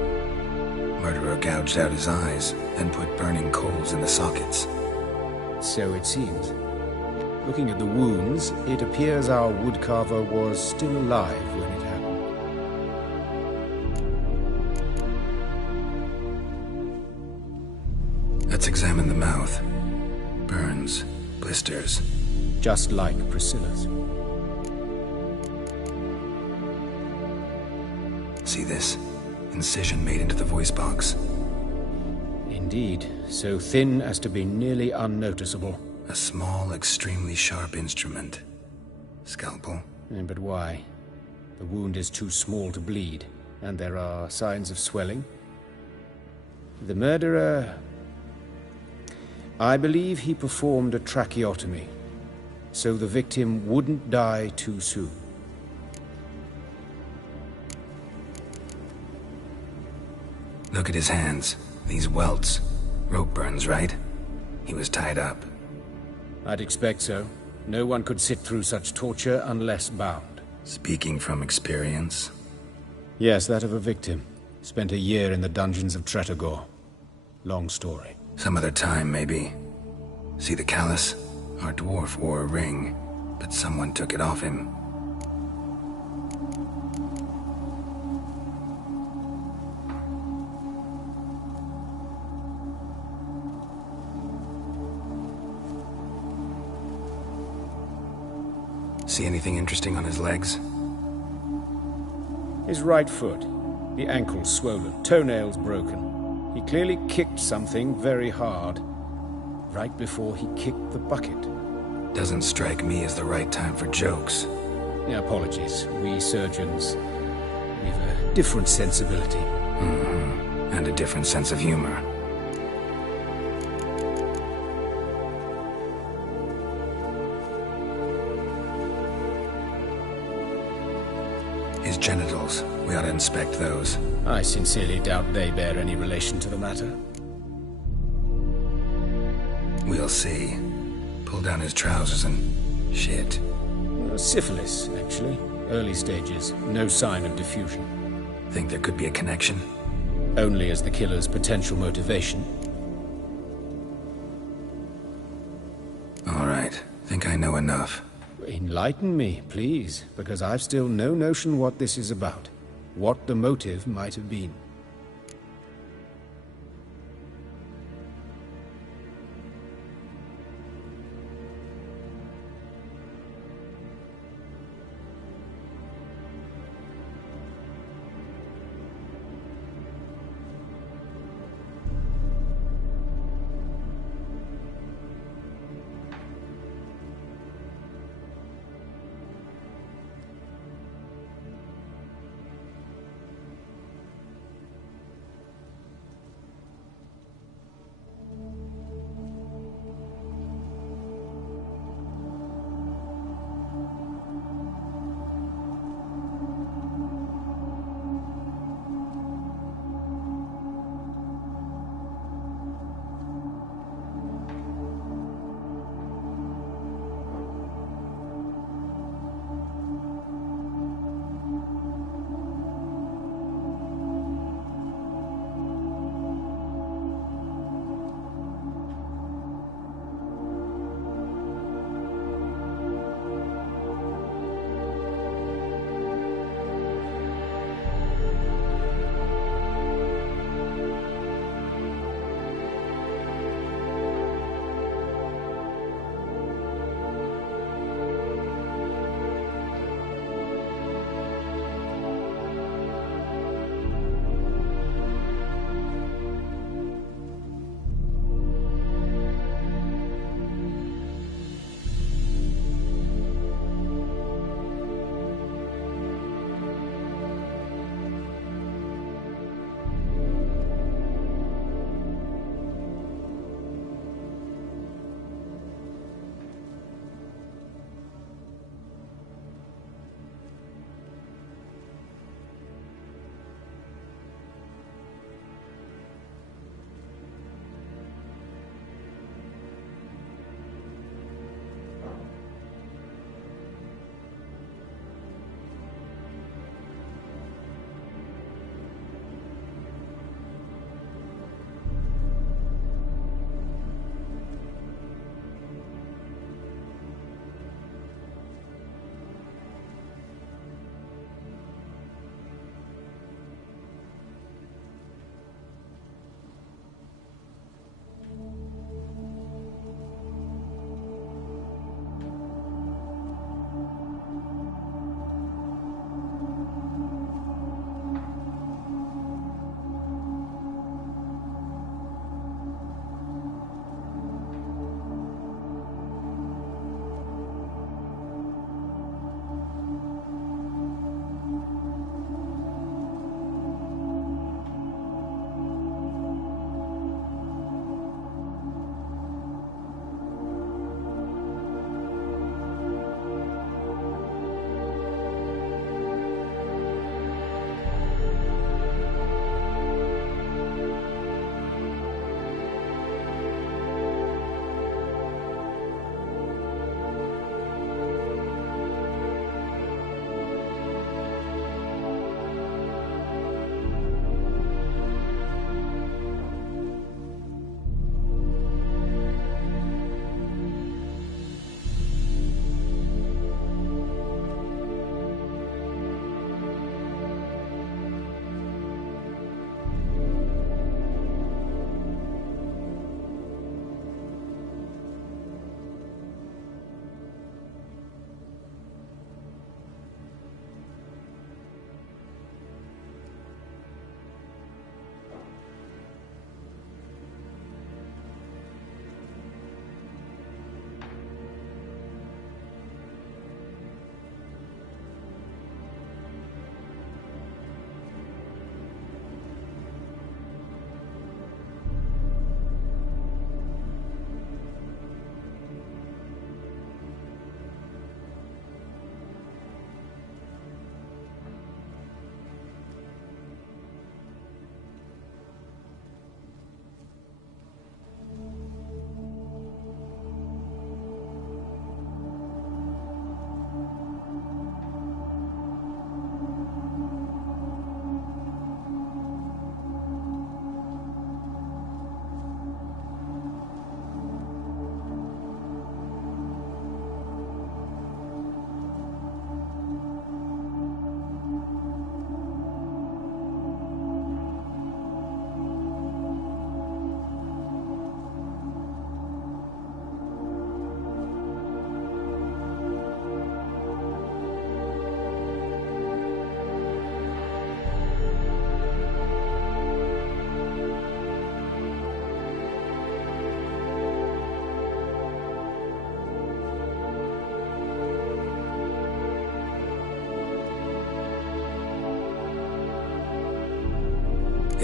Murderer gouged out his eyes, then put burning coals in the sockets. So it seems. Looking at the wounds, it appears our woodcarver was still alive when it happened. Let's examine the mouth. Burns, blisters. Just like Priscilla's. See this? Incision made into the voice box. Indeed, so thin as to be nearly unnoticeable. A small, extremely sharp instrument. Scalpel? But why? The wound is too small to bleed, and there are signs of swelling. The murderer... I believe he performed a tracheotomy, so the victim wouldn't die too soon. Look at his hands. These welts. Rope burns, right? He was tied up. I'd expect so. No one could sit through such torture unless bound. Speaking from experience? Yes, that of a victim. Spent a year in the dungeons of Tretogor. Long story. Some other time, maybe. See the callus? Our dwarf wore a ring, but someone took it off him. See anything interesting on his legs? His right foot. The ankle's swollen, toenails broken. He clearly kicked something very hard, right before he kicked the bucket. Doesn't strike me as the right time for jokes. Apologies. We surgeons, we've a different sensibility. And a different sense of humor. His genitals. We ought to inspect those. I sincerely doubt they bear any relation to the matter. We'll see. Pull down his trousers and... shit. Syphilis, actually. Early stages. No sign of diffusion. Think there could be a connection? Only as the killer's potential motivation. All right. Think I know enough. Enlighten me, please, because I've still no notion what this is about. What the motive might have been.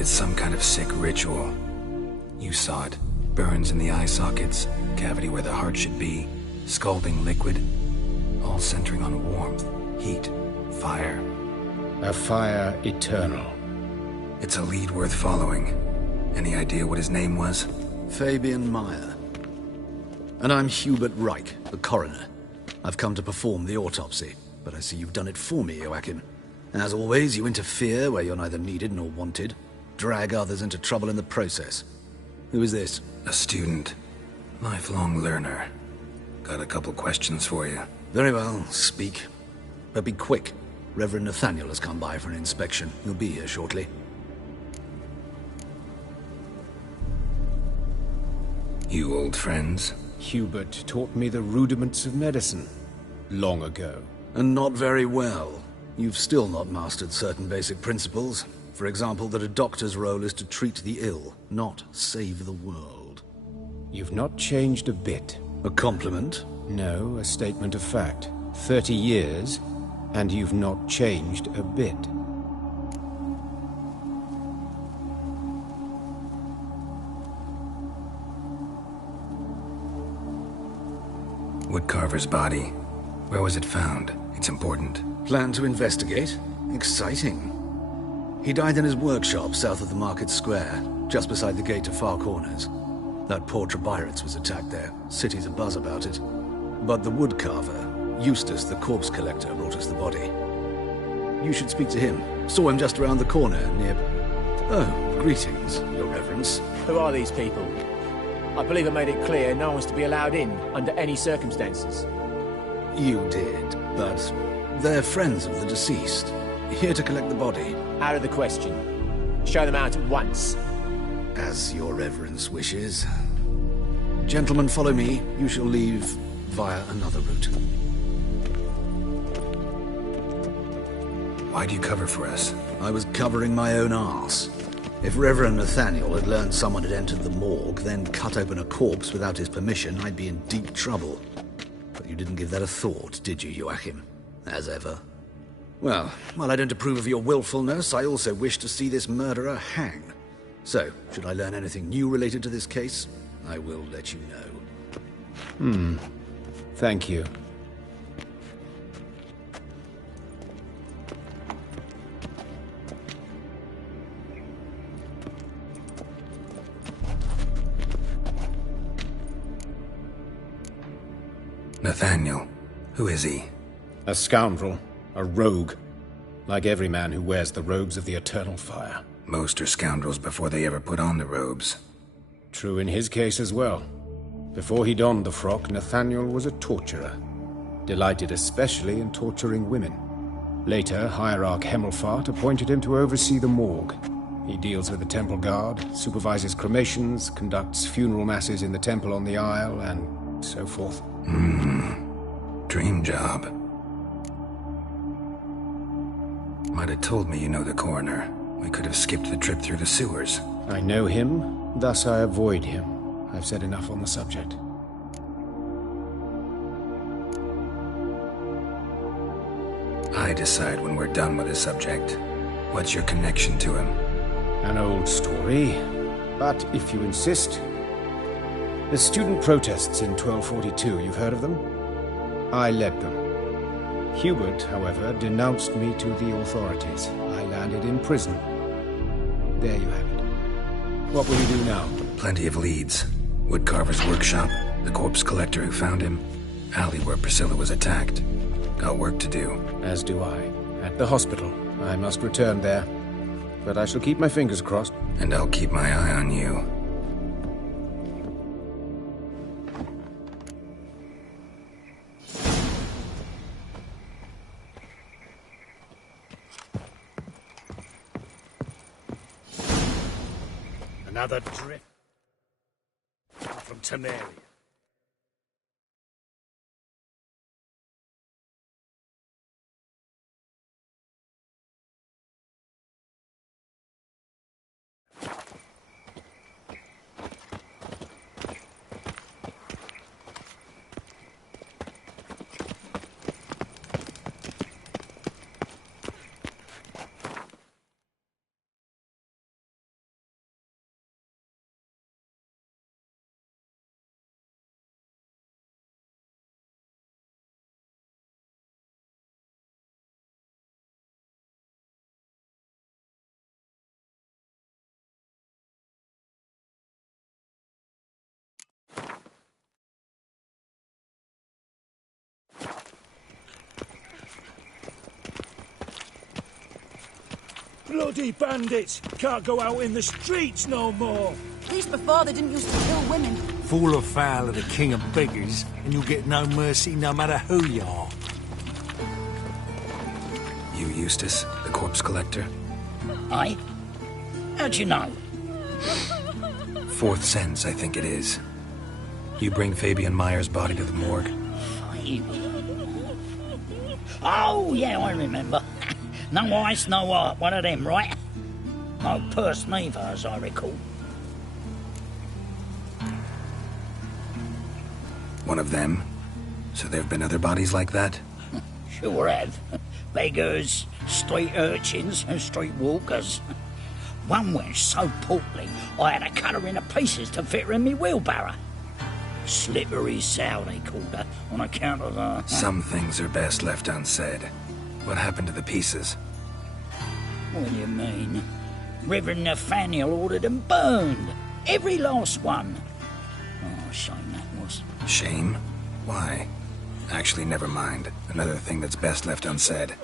It's some kind of sick ritual. You saw it. Burns in the eye sockets, cavity where the heart should be, scalding liquid, all centering on warmth, heat, fire. A fire eternal. It's a lead worth following. Any idea what his name was? Fabian Meyer. And I'm Hubert Reich, the coroner. I've come to perform the autopsy, but I see you've done it for me, Joachim. As always, you interfere where you're neither needed nor wanted, drag others into trouble in the process. Who is this? A student. Lifelong learner. Got a couple questions for you. Very well, speak. But be quick. Reverend Nathaniel has come by for an inspection. He'll be here shortly. You old friends? Hubert taught me the rudiments of medicine. Long ago. And not very well. You've still not mastered certain basic principles. For example, that a doctor's role is to treat the ill, not save the world. You've not changed a bit. A compliment? No, a statement of fact. 30 years, and you've not changed a bit. Woodcarver's body. Where was it found? It's important. Plan to investigate? Exciting. He died in his workshop south of the Market Square, just beside the gate to Far Corners. That poor Trebyritz was attacked there. City's abuzz about it. But the woodcarver, Eustace the corpse collector, brought us the body. You should speak to him. Saw him just around the corner near... Oh, greetings, Your Reverence. Who are these people? I believe I made it clear no one's to be allowed in under any circumstances. You did, but they're friends of the deceased. Here to collect the body. Out of the question. Show them out at once. As Your Reverence wishes. Gentlemen, follow me. You shall leave via another route. Why do you cover for us? I was covering my own arse. If Reverend Nathaniel had learned someone had entered the morgue, then cut open a corpse without his permission, I'd be in deep trouble. But you didn't give that a thought, did you, Joachim? As ever. Well, while I don't approve of your willfulness, I also wish to see this murderer hang. So, should I learn anything new related to this case, I will let you know. Thank you. Nathaniel. Who is he? A scoundrel. A rogue. Like every man who wears the robes of the Eternal Fire. Most are scoundrels before they ever put on the robes. True in his case as well. Before he donned the frock, Nathaniel was a torturer. Delighted especially in torturing women. Later, Hierarch Hemmelfart appointed him to oversee the morgue. He deals with the temple guard, supervises cremations, conducts funeral masses in the temple on the Isle, and so forth. Dream job. Might have told me you know the coroner. We could have skipped the trip through the sewers. I know him, thus I avoid him. I've said enough on the subject. I decide when we're done with the subject. What's your connection to him? An old story, but if you insist. The student protests in 1242, you've heard of them? I led them. Hubert, however, denounced me to the authorities. I landed in prison. There you have it. What will you do now? Plenty of leads. Woodcarver's workshop, the corpse collector who found him, alley where Priscilla was attacked. Got work to do. As do I. At the hospital. I must return there. But I shall keep my fingers crossed. And I'll keep my eye on you. Another drift from Temeria. Bloody bandits! Can't go out in the streets no more! At least before they didn't used to kill women. Fall afoul of the king of beggars, and you'll get no mercy no matter who you are. You Eustace, the corpse collector? Aye? How'd you know? Fourth sense, I think it is. You bring Fabian Meyer's body to the morgue? Oh, yeah, I remember. No eyes, no heart, one of them, right? No purse neither, as I recall. One of them? So there have been other bodies like that? Sure have. Beggars, street urchins, and street walkers. One went so portly, I had to cut her into pieces to fit her in me wheelbarrow. Slippery sow, they called her, on account of her... Some things are best left unsaid. What happened to the pieces? What do you mean? Reverend Nathaniel ordered them burned. Every last one. Oh, shame that was. Shame? Why? Actually, never mind. Another thing that's best left unsaid.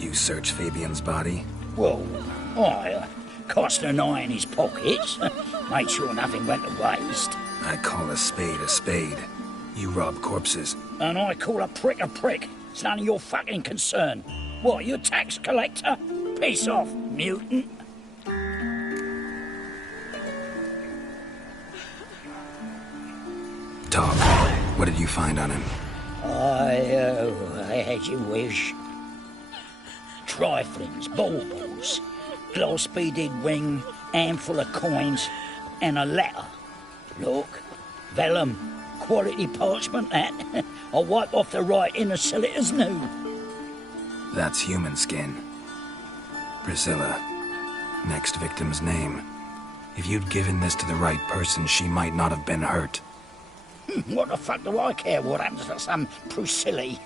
You search Fabian's body? Well, I cast an eye in his pockets. Made sure nothing went to waste. I call a spade a spade. You rob corpses. And I call a prick a prick. It's none of your fucking concern. What, you a tax collector? Piss off, mutant. Talk. What did you find on him? I had you wish. Triflings, baubles, glass-beaded ring, handful of coins, and a letter. Look, vellum, quality parchment, that. I'll wipe off the writing and sell it as new. That's human skin. Priscilla. Next victim's name. If you'd given this to the right person, she might not have been hurt. What the fuck do I care what happens to some Priscilla?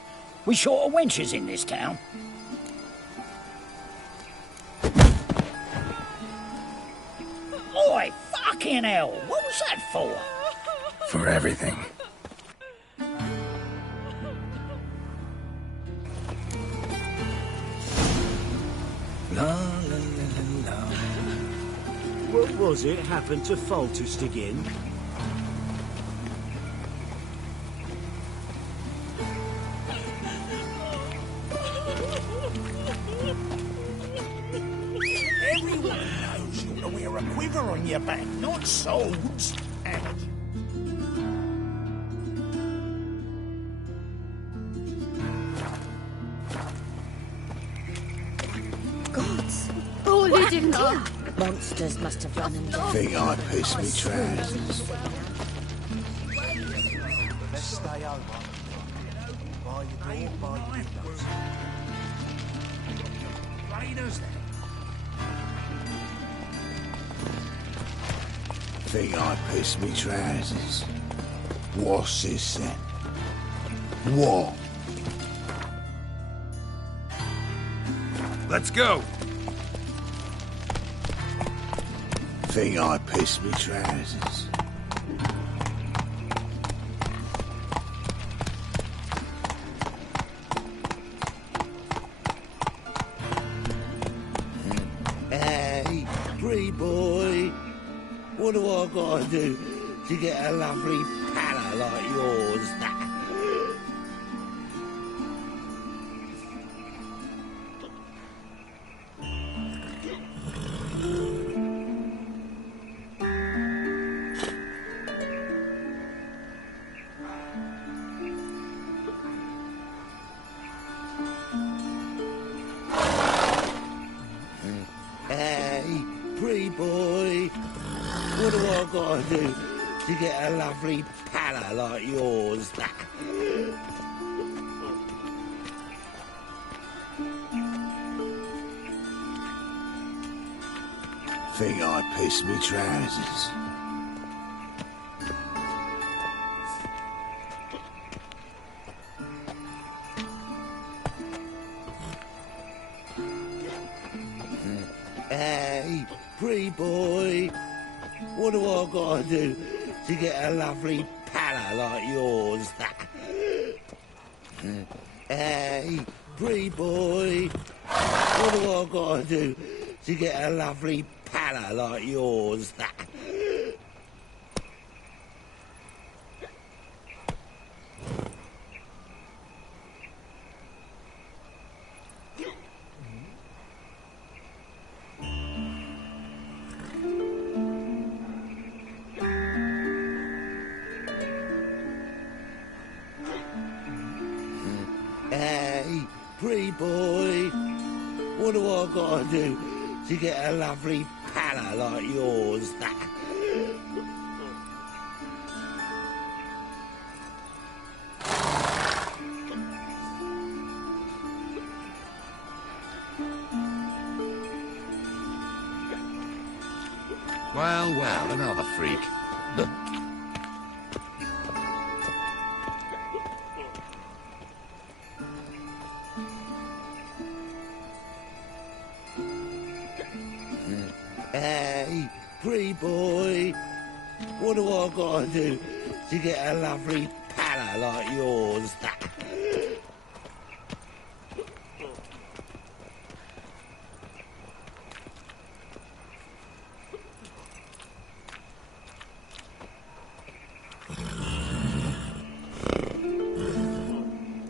We short of wenches in this town. Oi, fucking hell! What was that for? For everything. La la la la la. What was it happened to Foltest again? Everyone knows you to wear a quiver on your back, not swords. Gods! Oh, What you didn't happened here? Monsters must have run and gone. Think I pissed me trousers. Let's stay over. By your door, by your windows. Think I pissed me trousers. What's this then? What? Let's go. Think I pissed me trousers. Hey, pretty boy. What do I gotta do to get a lovely palla like yours? Hey, pretty boy. What do I gotta do to get a lovely palla like yours? Think I pissed me trousers. Hey, pretty boy. What do I gotta do to get a lovely palla like yours? Hey, pretty boy. What do I gotta do to get a lovely palla like yours? Hey, pretty boy. What do I gotta do to get a lovely palla like yours? Well, well, another freak. Hey, pretty boy. What do I gotta do to get a lovely palla like yours?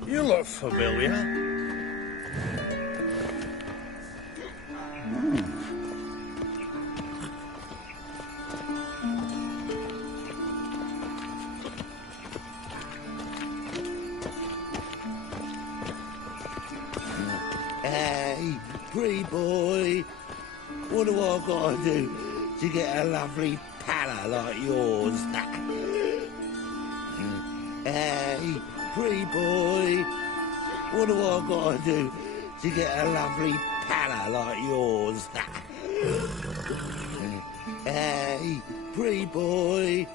You look familiar. Hey, pretty boy. What do I gotta do to get a lovely palla like yours? Hey, pretty boy. What do I gotta do to get a lovely palla like yours? Hey, pretty boy.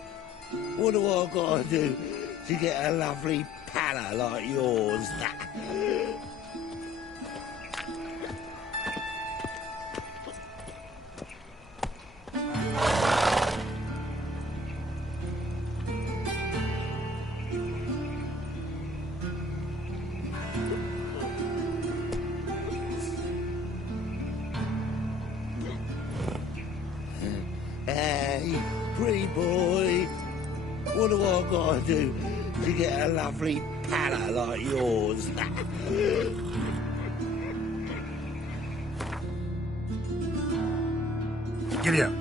What do I gotta do to get a lovely palla like yours? Hey, pretty boy. What do I gotta do to get a lovely palla like yours? Giddy up.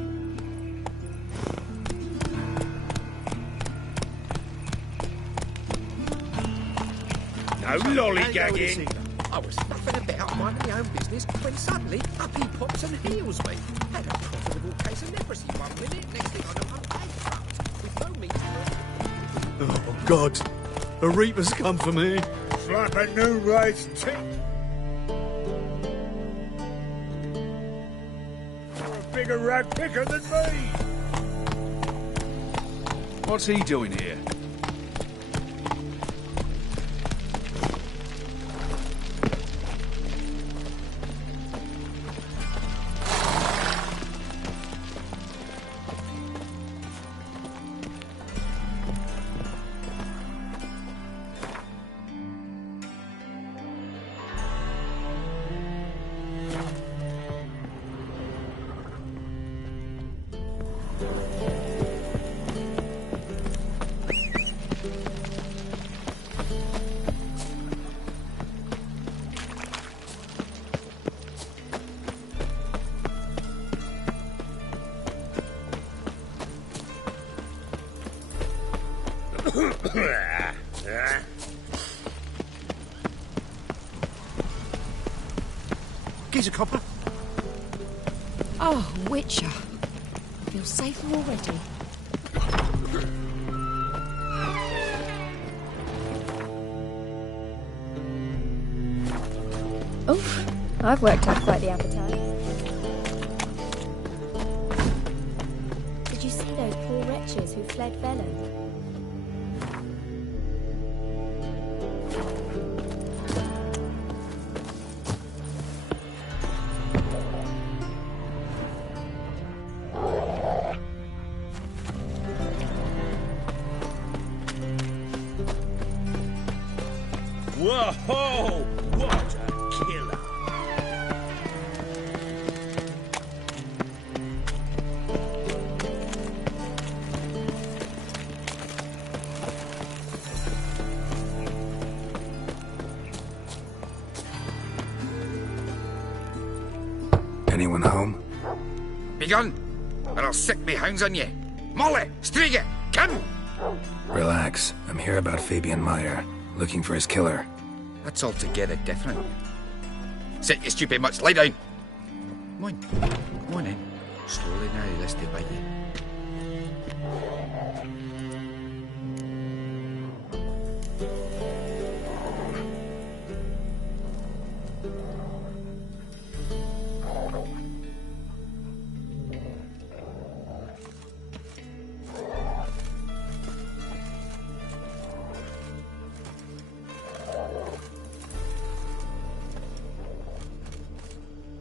No lollygagging. I was faffing about minding my own business when suddenly up he pops and heals me. Had a profitable case of leprosy 1 minute, next thing I know I'm bankrupt. With no means Oh, God. A Reaper's come for me. Slap a new race tick. You're a bigger rag picker than me. What's he doing here? Geezer copper. Oh, Witcher. I feel safer already. Oh, I've worked up quite the appetite. Did you see those poor wretches who fled Velen? Whoa! What a killer! Anyone home? Begone, or I'll sick me hounds on you. Molly, Striga, come! Relax. I'm here about Fabian Meyer, looking for his killer. That's altogether different. Sit, you stupid much. Lie down. Come on. Come on in. Slowly now, lest they bite you.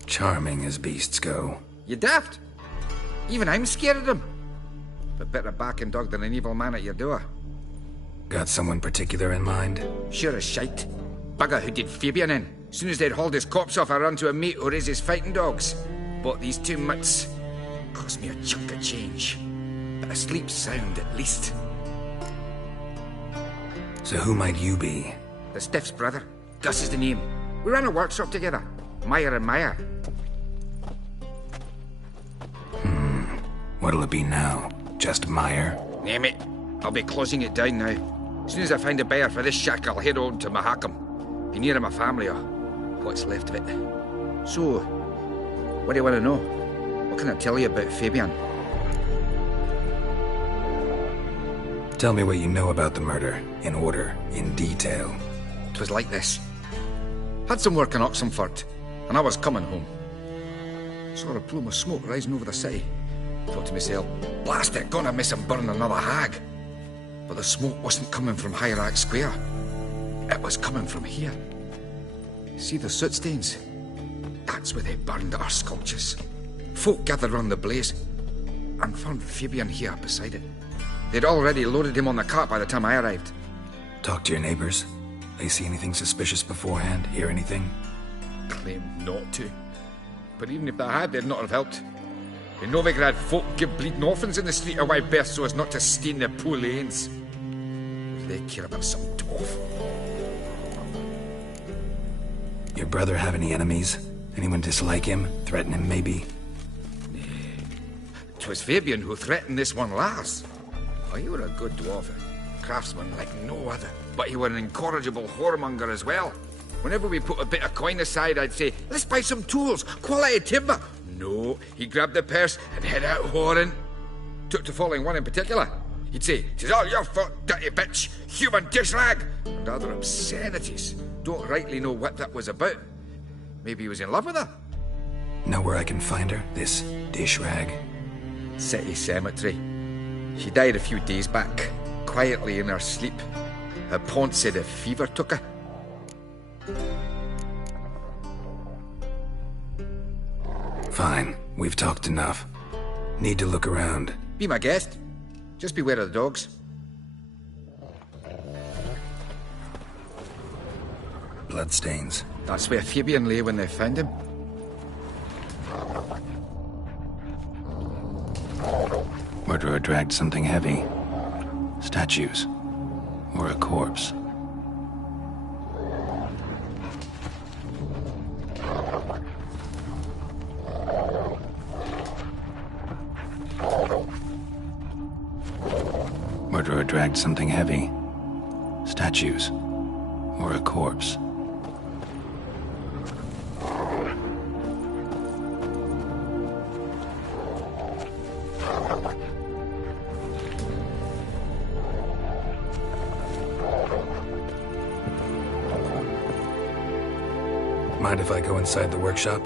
Charming as beasts go. You daft? Even I'm scared of them. But better back and dog than an evil man at your door. Got someone particular in mind? Sure as shite. Bugger who did Fabian in. Soon as they'd hauled his corpse off, I run to a mate who raises fighting dogs. Bought these 2 mutts. Cost me a chunk of change. But I sleep sound at least. So who might you be? The Stiff's brother. Gus is the name. We ran a workshop together. Meyer and Meyer. What'll it be now? Just Meyer? Name it. I'll be closing it down now. As soon as I find a buyer for this shack, I'll head on to Mahakam. Be near my family, or what's left of it. So, what do you want to know? What can I tell you about Fabian? Tell me what you know about the murder, in order, in detail. 'Twas like this. Had some work in Oxenford, and I was coming home. Saw a plume of smoke rising over the city. Thought to myself, blast it, gonna miss him burn another hag. But the smoke wasn't coming from Hierarch Square. It was coming from here. See the soot stains? That's where they burned our sculptures. Folk gathered round the blaze, and found Fabian here beside it. They'd already loaded him on the cart by the time I arrived. Talk to your neighbors. They see anything suspicious beforehand? Hear anything? Claimed not to. But even if they had, they'd not have helped. In Novigrad, folk give bleeding orphans in the street a wide berth so as not to stain their poor lanes. They care about some dwarf. Your brother have any enemies? Anyone dislike him? Threaten him, maybe? 'Twas Fabian who threatened this one last. Oh, you were a good dwarf, craftsman like no other. But you were an incorrigible whoremonger as well. Whenever we put a bit of coin aside, I'd say, let's buy some tools, quality timber. No, he grabbed the purse and head out whoring. Took to following one in particular. He'd say, "'Tis all your fault, dirty bitch, human dish rag," and other obscenities. Don't rightly know what that was about. Maybe he was in love with her. Know where I can find her, this dish rag? City cemetery. She died a few days back, quietly in her sleep. Her pont said a fever took her. Fine, we've talked enough. Need to look around. Be my guest. Just beware of the dogs. Bloodstains. That's where Fabian lay when they found him. Murderer dragged something heavy. Statues. Or a corpse. Murderer dragged something heavy. Statues. Or a corpse. Mind if I go inside the workshop?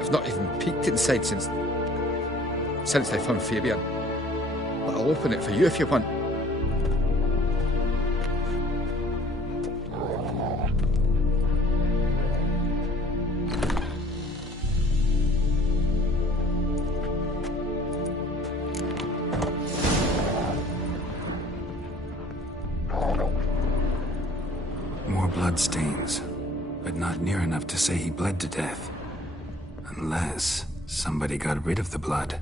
I've not even peeked inside since they found Fabian. But I'll open it for you if you want. More bloodstains, but not near enough to say he bled to death. Unless somebody got rid of the blood,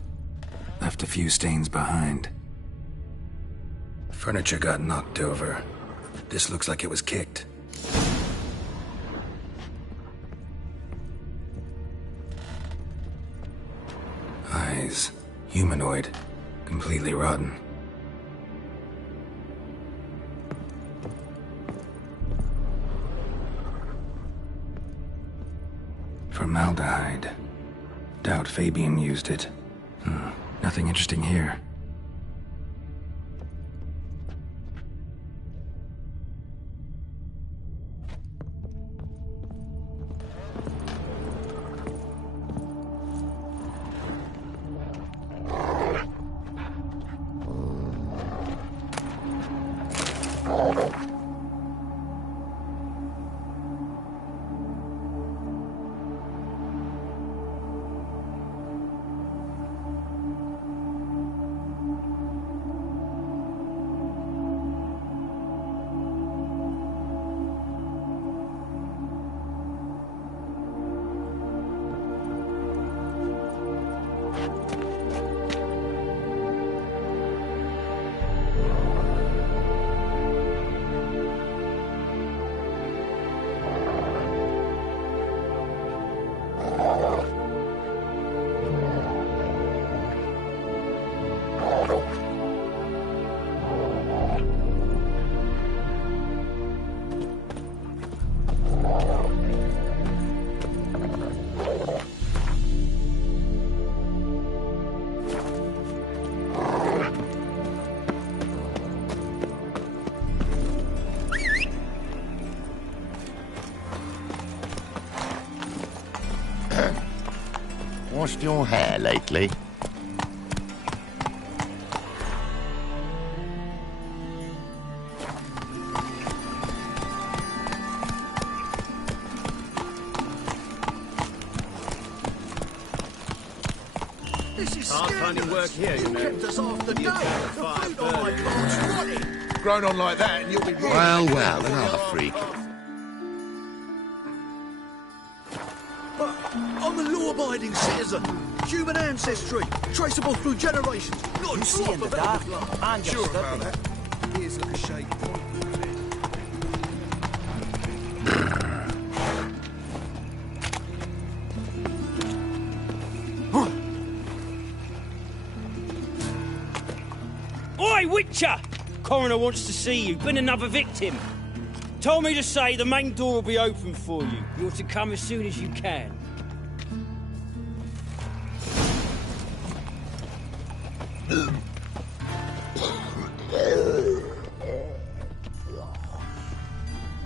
left a few stains behind. Furniture got knocked over. This looks like it was kicked. Eyes, humanoid, completely rotten. Formaldehyde. Doubt Fabian used it. Nothing interesting here. Washed your hair lately? This is hard finding work here, you know. Kept us off the dough. The food on my boat's rotting. Grown on like that, and you'll be Well, well, another freak. But I'm a law-abiding citizen. Human ancestry, traceable through generations. Not You see in the dark, I'm just Sure stuck about in it. that. Here's like a shake. Oi, Witcher! Coroner wants to see you. Been another victim. Told me to say the main door will be open for you. You're to come as soon as you can.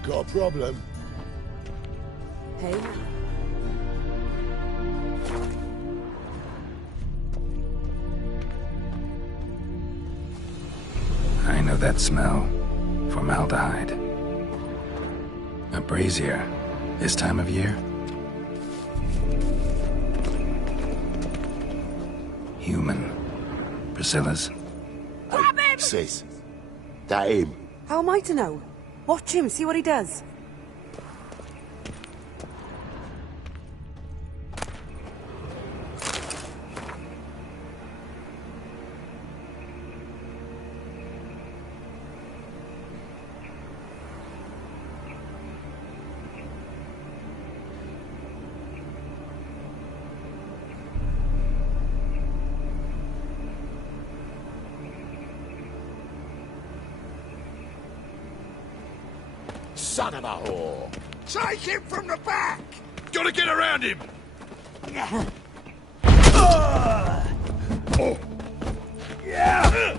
Got a problem? Hey. I know that smell. Formaldehyde. A brazier. This time of year? Human. Priscilla's. Grab him! Sis, that him? How am I to know? Watch him, see what he does. Son of a whore! Take him from the back! Gotta get around him! Oh. Yeah!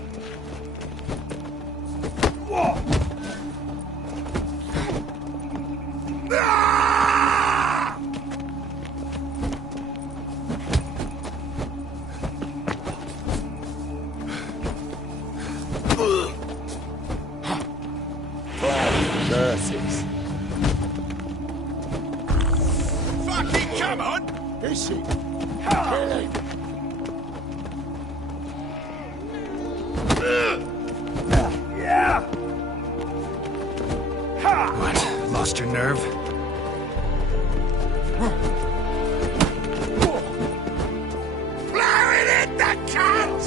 Curses. Fucking come on! Is she? Kill him. Yeah! What? lost your nerve? Blow it in the cunt!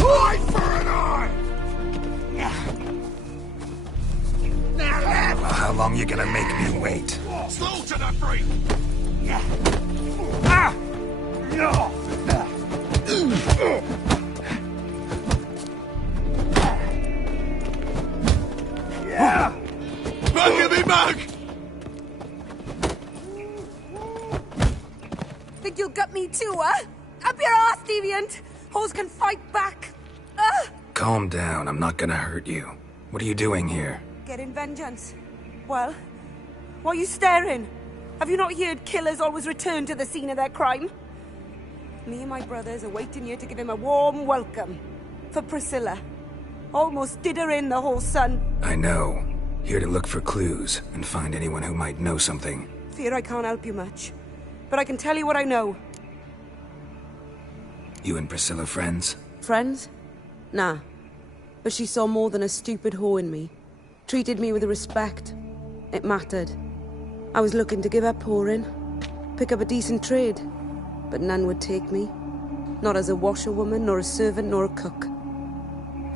Eye for an eye! Now left! Well, how long you gonna make me wait? Slow to the break! Mug! Think you'll gut me too, huh? Up your ass, deviant! Hoes can fight back! Calm down, I'm not gonna hurt you. What are you doing here? Getting vengeance. Well, why are you staring? Have you not heard killers always return to the scene of their crime? Me and my brothers are waiting here to give him a warm welcome. For Priscilla. Almost did her in, the whole son. I know. Here to look for clues and find anyone who might know something. Fear I can't help you much. But I can tell you what I know. You and Priscilla friends? Friends? Nah. But she saw more than a stupid whore in me. Treated me with respect. It mattered. I was looking to give up whoring. Pick up a decent trade. But none would take me. Not as a washerwoman, nor a servant, nor a cook.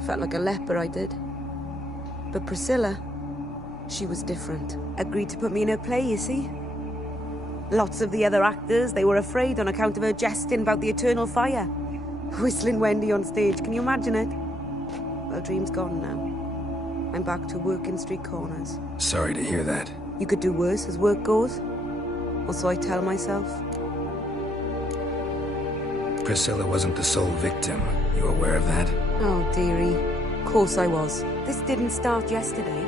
Felt like a leper, I did. But Priscilla, she was different. Agreed to put me in her play, you see. Lots of the other actors, they were afraid on account of her jesting about the eternal fire. Whistling Wendy on stage, can you imagine it? Well, dream's gone now. I'm back to working street corners. Sorry to hear that. You could do worse as work goes. Or so I tell myself. Priscilla wasn't the sole victim. You aware of that? Oh, dearie. Of course I was. This didn't start yesterday.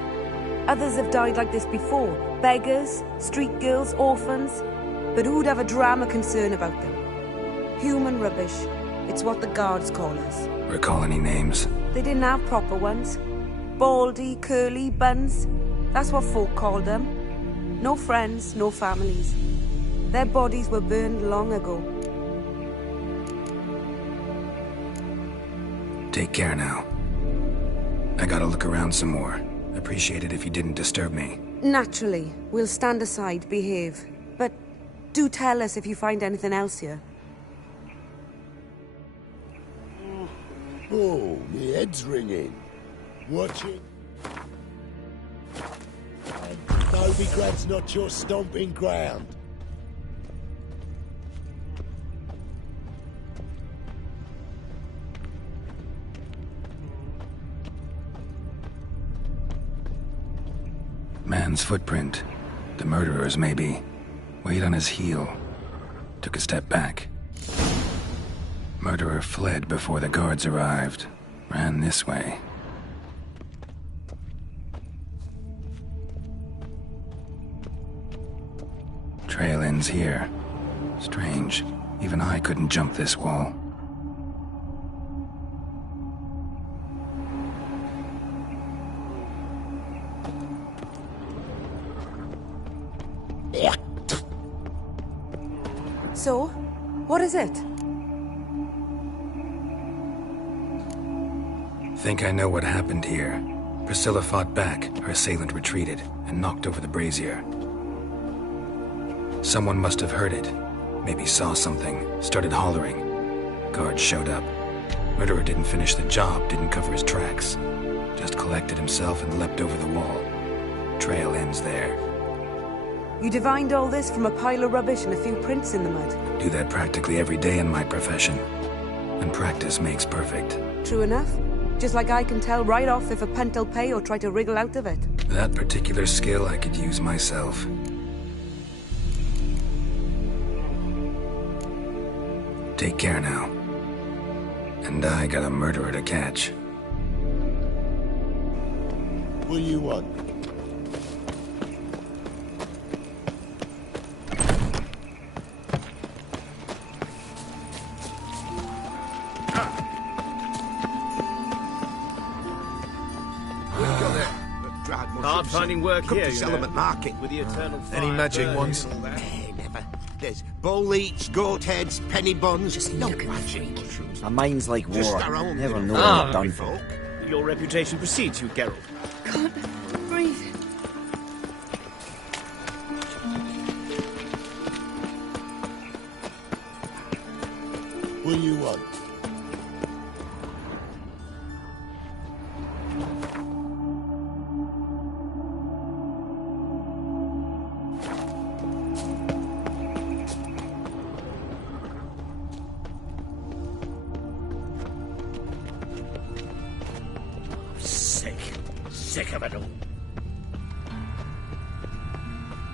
Others have died like this before. Beggars, street girls, orphans. But who'd have a drama concern about them? Human rubbish. It's what the guards call us. Recall any names? They didn't have proper ones. Baldy, curly, buns. That's what folk called them. No friends, no families. Their bodies were burned long ago. Take care now. I gotta look around some more. Appreciate it if you didn't disturb me. Naturally. We'll stand aside, behave. But do tell us if you find anything else here. Oh, my head's ringing. Watch it. And Novigrad's not your stomping ground. Man's footprint. The murderer's, maybe. Weight on his heel. Took a step back. Murderer fled before the guards arrived. Ran this way. Trail ends here. Strange. Even I couldn't jump this wall. So, what is it? Think I know what happened here. Priscilla fought back, her assailant retreated, and knocked over the brazier. Someone must have heard it. Maybe saw something, started hollering. Guards showed up. Murderer didn't finish the job, didn't cover his tracks. Just collected himself and leapt over the wall. Trail ends there. You divined all this from a pile of rubbish and a few prints in the mud. Do that practically every day in my profession. And practice makes perfect. True enough. Just like I can tell right off if a punt'll pay or try to wriggle out of it. That particular skill I could use myself. Take care now. And I got a murderer to catch. What do you want? Hard finding work Come here, to Settlement Market. With the eternal fire Any magic burning ones? and all that. Never. There's bull leech, goat heads, penny buns. Just no magic. My mind's like Just water. our own Never little know what I've done. folk. Your reputation precedes you, Geralt. Can't breathe. What do you want? Sick of it all.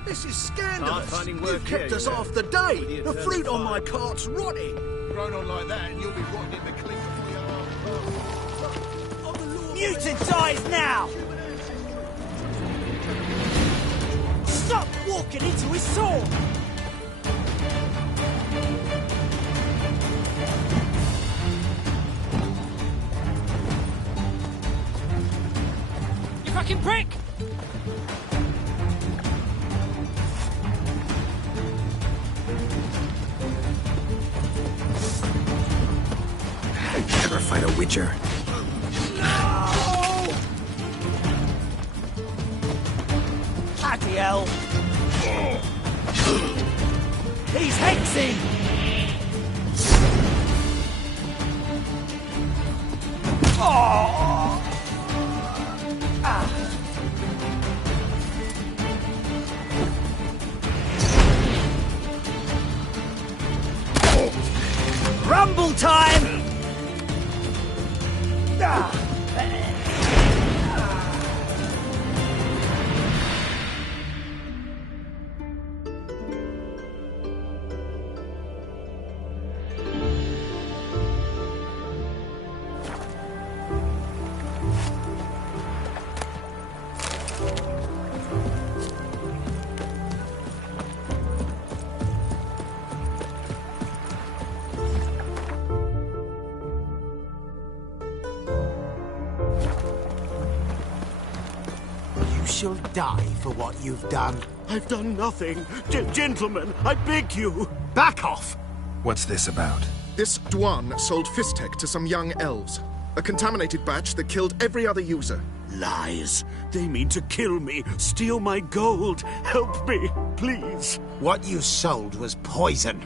This is scandalous. finding You've work kept here, us you know. half the day. Idiot The turns fruit on my fire. cart's rotting. Grown on like that, and you'll be rotting in the clean before you Mutant eyes now! Stop walking into his sword! You fucking prick! Never fight a Witcher. Bloody hell! He's hexing! Oh! Ah. Rumble time! Ah. You shall die for what you've done. I've done nothing. Gentlemen, I beg you. Back off! What's this about? This Dwan sold Fistek to some young elves. A contaminated batch that killed every other user. Lies. They mean to kill me, steal my gold. Help me, please. What you sold was poison.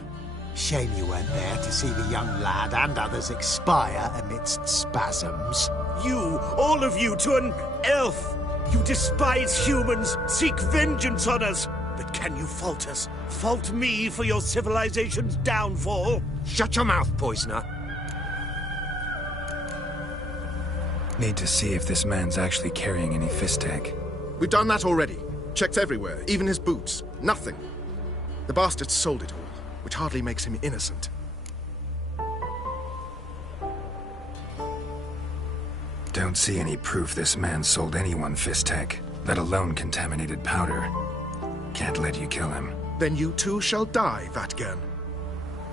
Shame you weren't there to see the young lad and others expire amidst spasms. You, all of you, to an elf. You despise humans, seek vengeance on us. But can you fault us? Fault me for your civilization's downfall? Shut your mouth, poisoner. Need to see if this man's actually carrying any Fistek. We've done that already. Checked everywhere, even his boots. Nothing. The bastard sold it all, which hardly makes him innocent. Don't see any proof this man sold anyone Fistek, let alone contaminated powder. Can't let you kill him. Then you too shall die, Vatgern.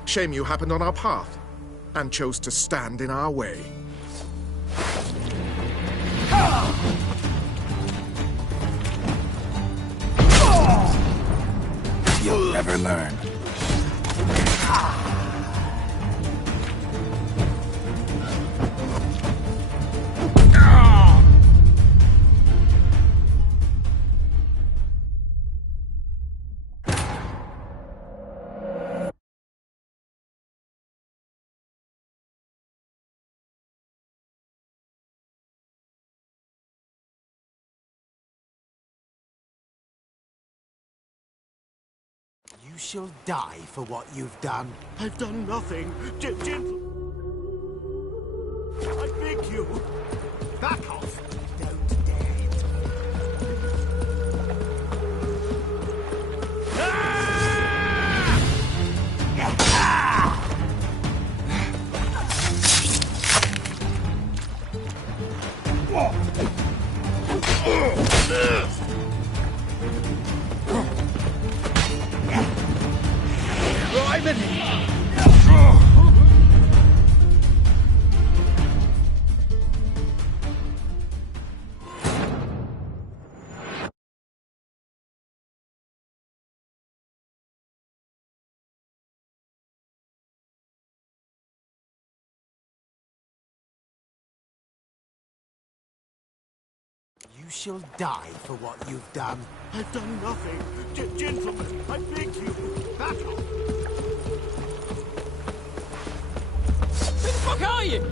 Shame you happened on our path, and chose to stand in our way. You'll never learn. You shall die for what you've done. I've done nothing. Gentle. I beg you. Back off. You shall die for what you've done. I've done nothing. Gentlemen, I beg you, back off. Who the fuck are you?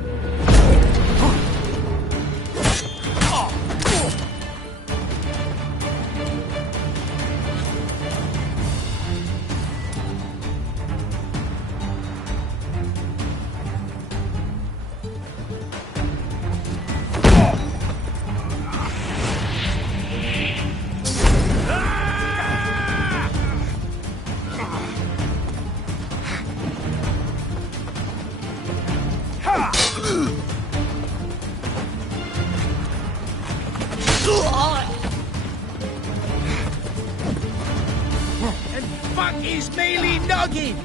And fuck his mealy noggin!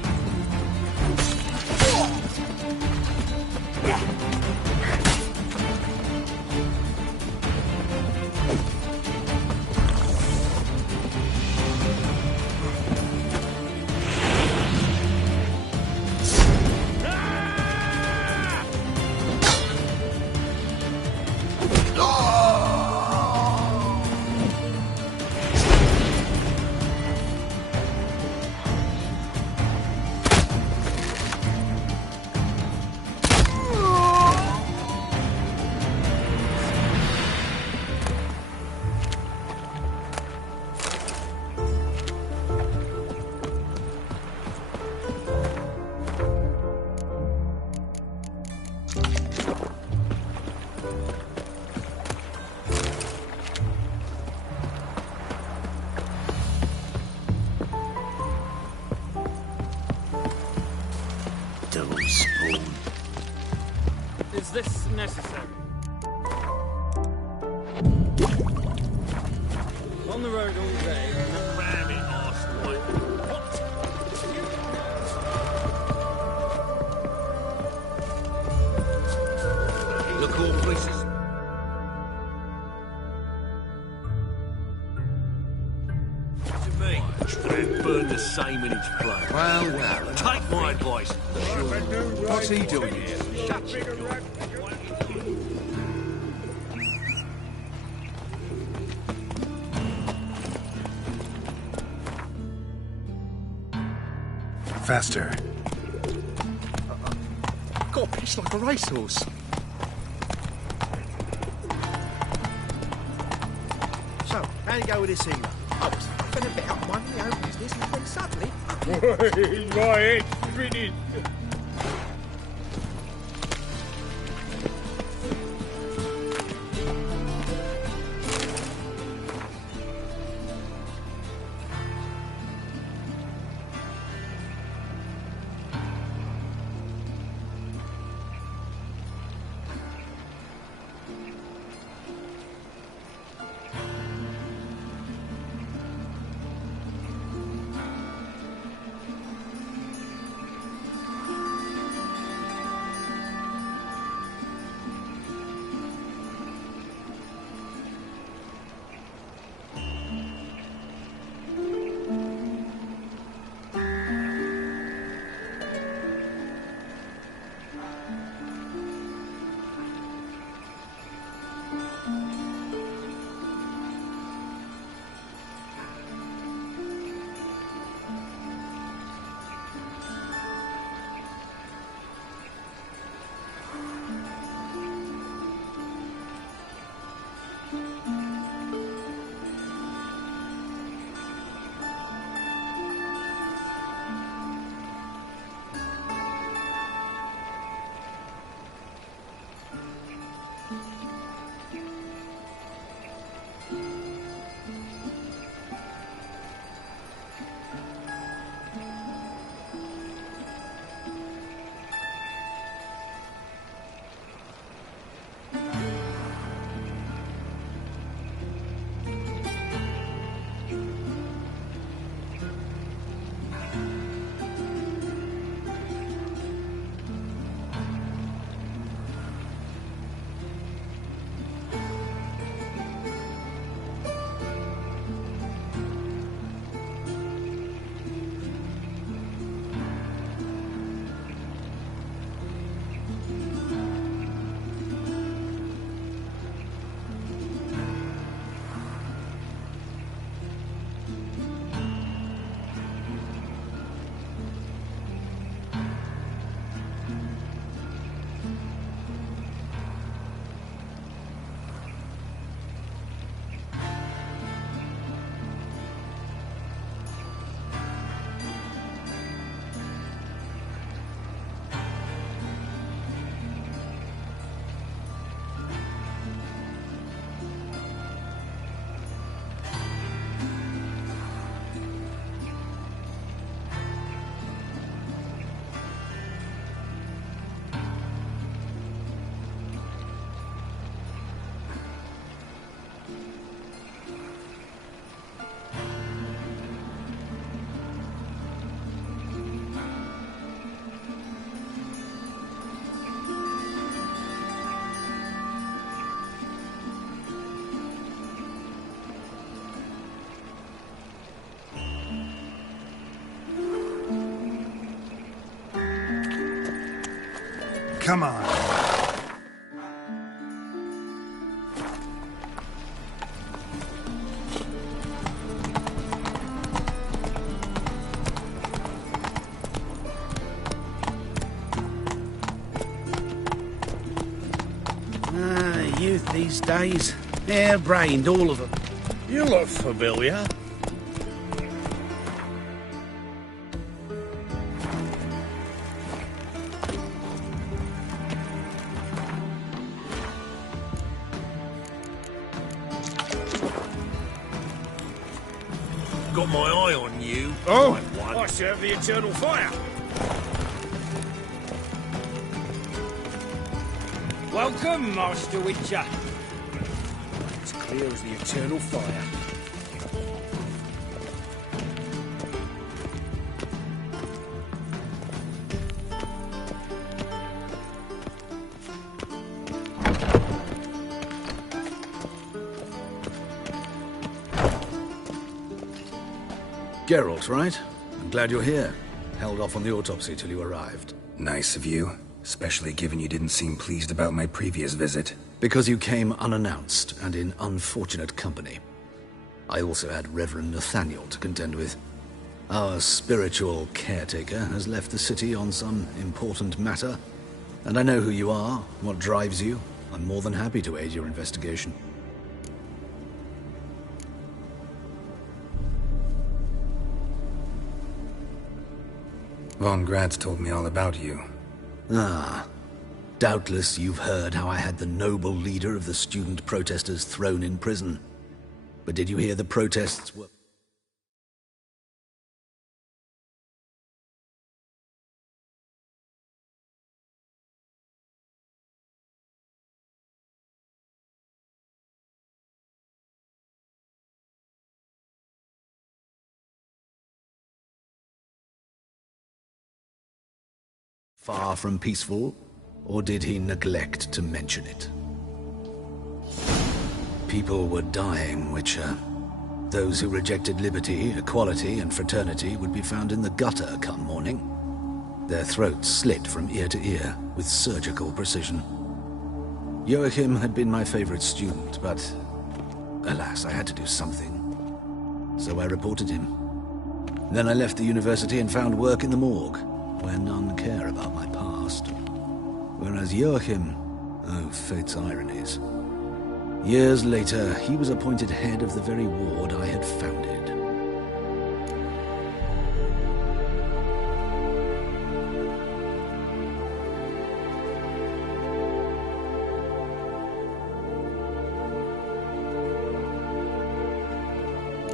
Is this necessary? On the road all day. Rabbit arse wipe. What? Look all places. What do you mean? Try and burn the same in its flame. Well. Take my advice. What's he doing here? Shut your door. Faster. Got pitched like a racehorse. So, how you go with this healer? I was faffing about minding my own business and then suddenly... My head's spinning. Come on. Youth these days. Hair-brained, all of them. You look familiar. Got my eye on you. Oh, Right one. I serve the eternal fire. Welcome, Master Witcher. It's clear as the eternal fire. Geralt, right? I'm glad you're here. Held off on the autopsy till you arrived. Nice of you, especially given you didn't seem pleased about my previous visit. Because you came unannounced and in unfortunate company. I also had Reverend Nathaniel to contend with. Our spiritual caretaker has left the city on some important matter, and I know who you are, what drives you. I'm more than happy to aid your investigation. Von Grad's told me all about you. Ah. Doubtless you've heard how I had the noble leader of the student protesters thrown in prison. But did you hear the protests were... far from peaceful, or did he neglect to mention it? People were dying, Witcher. Those who rejected liberty, equality, and fraternity would be found in the gutter come morning. Their throats slit from ear to ear with surgical precision. Joachim had been my favorite student, but alas, I had to do something. So I reported him. Then I left the university and found work in the morgue, where none care about my past. Whereas Joachim, oh, fate's ironies. Years later, he was appointed head of the very ward I had founded.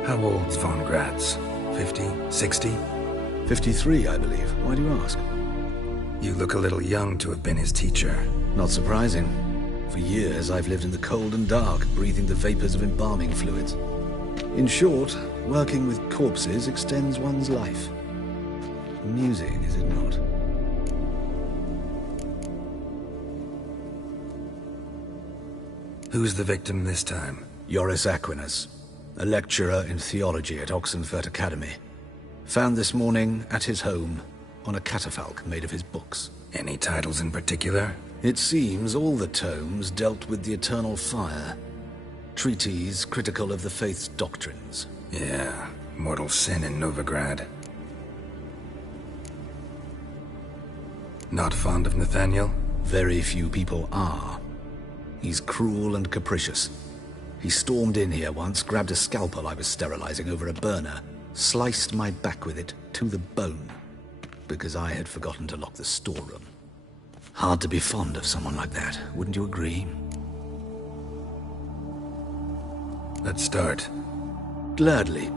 How old's Von Gratz? 50? 60? 53, I believe. Why do you ask? You look a little young to have been his teacher. Not surprising. For years, I've lived in the cold and dark, breathing the vapors of embalming fluids. In short, working with corpses extends one's life. Amusing, is it not? Who's the victim this time? Joris Aquinas, a lecturer in theology at Oxenfurt Academy. Found this morning at his home on a catafalque made of his books. Any titles in particular? It seems all the tomes dealt with the eternal fire. Treatises critical of the faith's doctrines. Yeah, mortal sin in Novigrad. Not fond of Nathaniel? Very few people are. He's cruel and capricious. He stormed in here once, grabbed a scalpel I was sterilizing over a burner, sliced my back with it to the bone, because I had forgotten to lock the storeroom. Hard to be fond of someone like that, wouldn't you agree? Let's start. Gladly.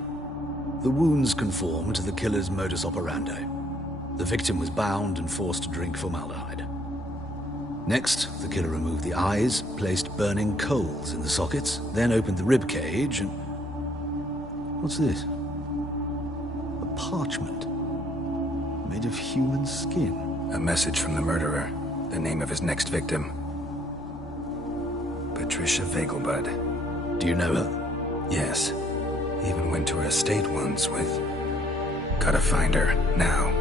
The wounds conform to the killer's modus operandi. The victim was bound and forced to drink formaldehyde. Next, the killer removed the eyes, placed burning coals in the sockets, then opened the rib cage and... What's this? A parchment. Made of human skin. A message from the murderer. The name of his next victim. Patricia Vegelbud. Do you know her? Yes. Even went to her estate once with... Gotta find her, now.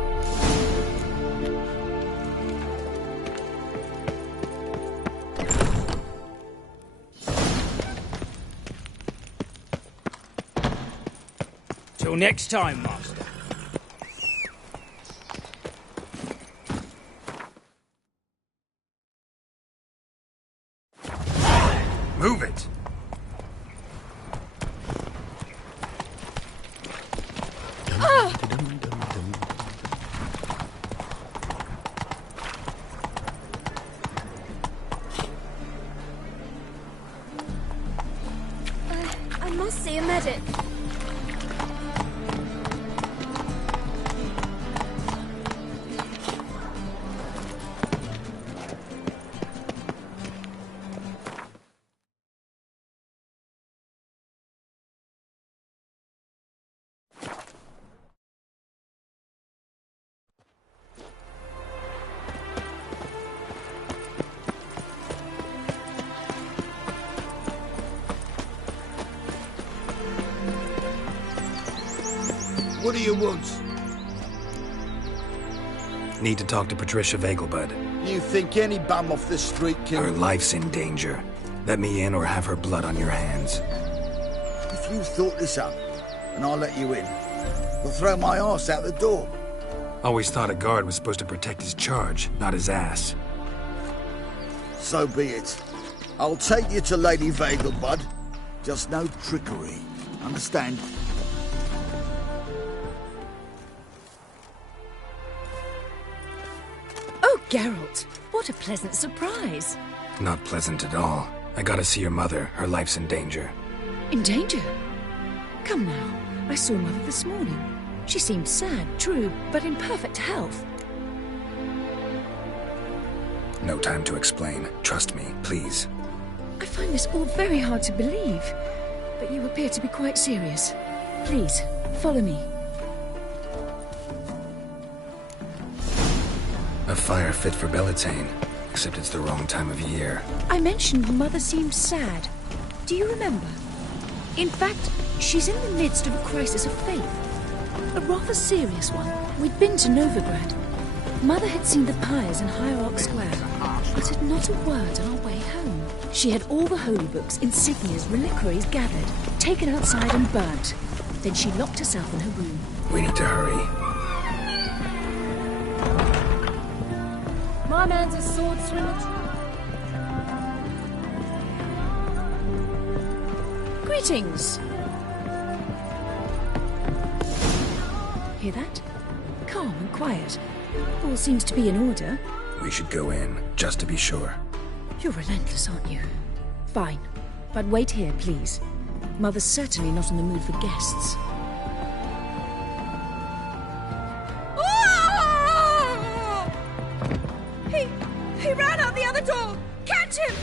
Till next time, Master. Move it! I must see a medic. What do you want? Need to talk to Patricia Vegelbud. You think any bum off the street can... Her life's in danger. Let me in or have her blood on your hands. If you thought this up, and I'll let you in, I'll throw my arse out the door. Always thought a guard was supposed to protect his charge, not his ass. So be it. I'll take you to Lady Vegelbud. Just no trickery. Understand? Oh, Geralt, what a pleasant surprise. Not pleasant at all. I gotta see your mother. Her life's in danger. In danger? Come now, I saw Mother this morning. She seemed sad, true, but in perfect health. No time to explain. Trust me, please. I find this all very hard to believe, but you appear to be quite serious. Please, follow me. A fire fit for Belitane, except it's the wrong time of year. I mentioned Mother seemed sad. Do you remember? In fact, she's in the midst of a crisis of faith. A rather serious one. We'd been to Novigrad. Mother had seen the pyres in Hierarch Square, but had not a word on our way home. She had all the holy books, insignias, reliquaries gathered, taken outside and burnt. Then she locked herself in her room. We need to hurry. My man's a sword swinger. Greetings. Hear that? Calm and quiet. All seems to be in order. We should go in, just to be sure. You're relentless, aren't you? Fine. But wait here, please. Mother's certainly not in the mood for guests. He ran out the other door! Catch him!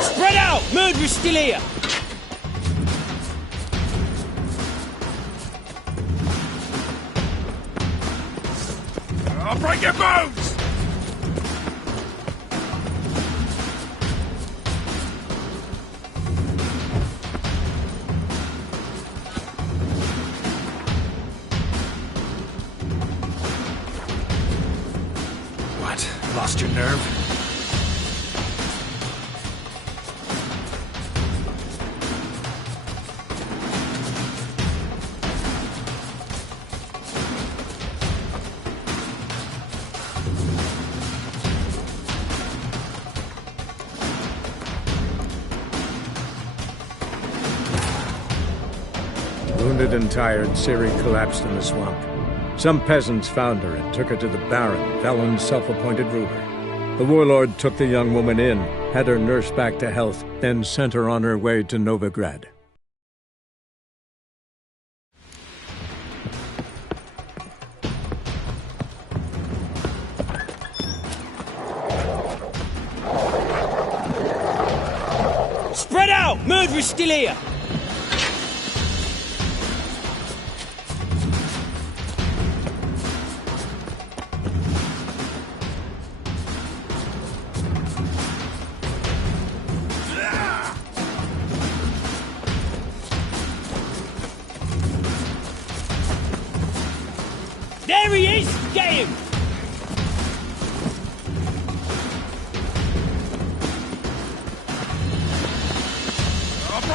Spread out! Murderer's still here! I'll break your bones! Lost your nerve? Wounded and tired, Ciri collapsed in the swamp. Some peasants found her and took her to the Baron, Velen's self-appointed ruler. The warlord took the young woman in, had her nursed back to health, then sent her on her way to Novigrad. Spread out! Murderer's still here! There he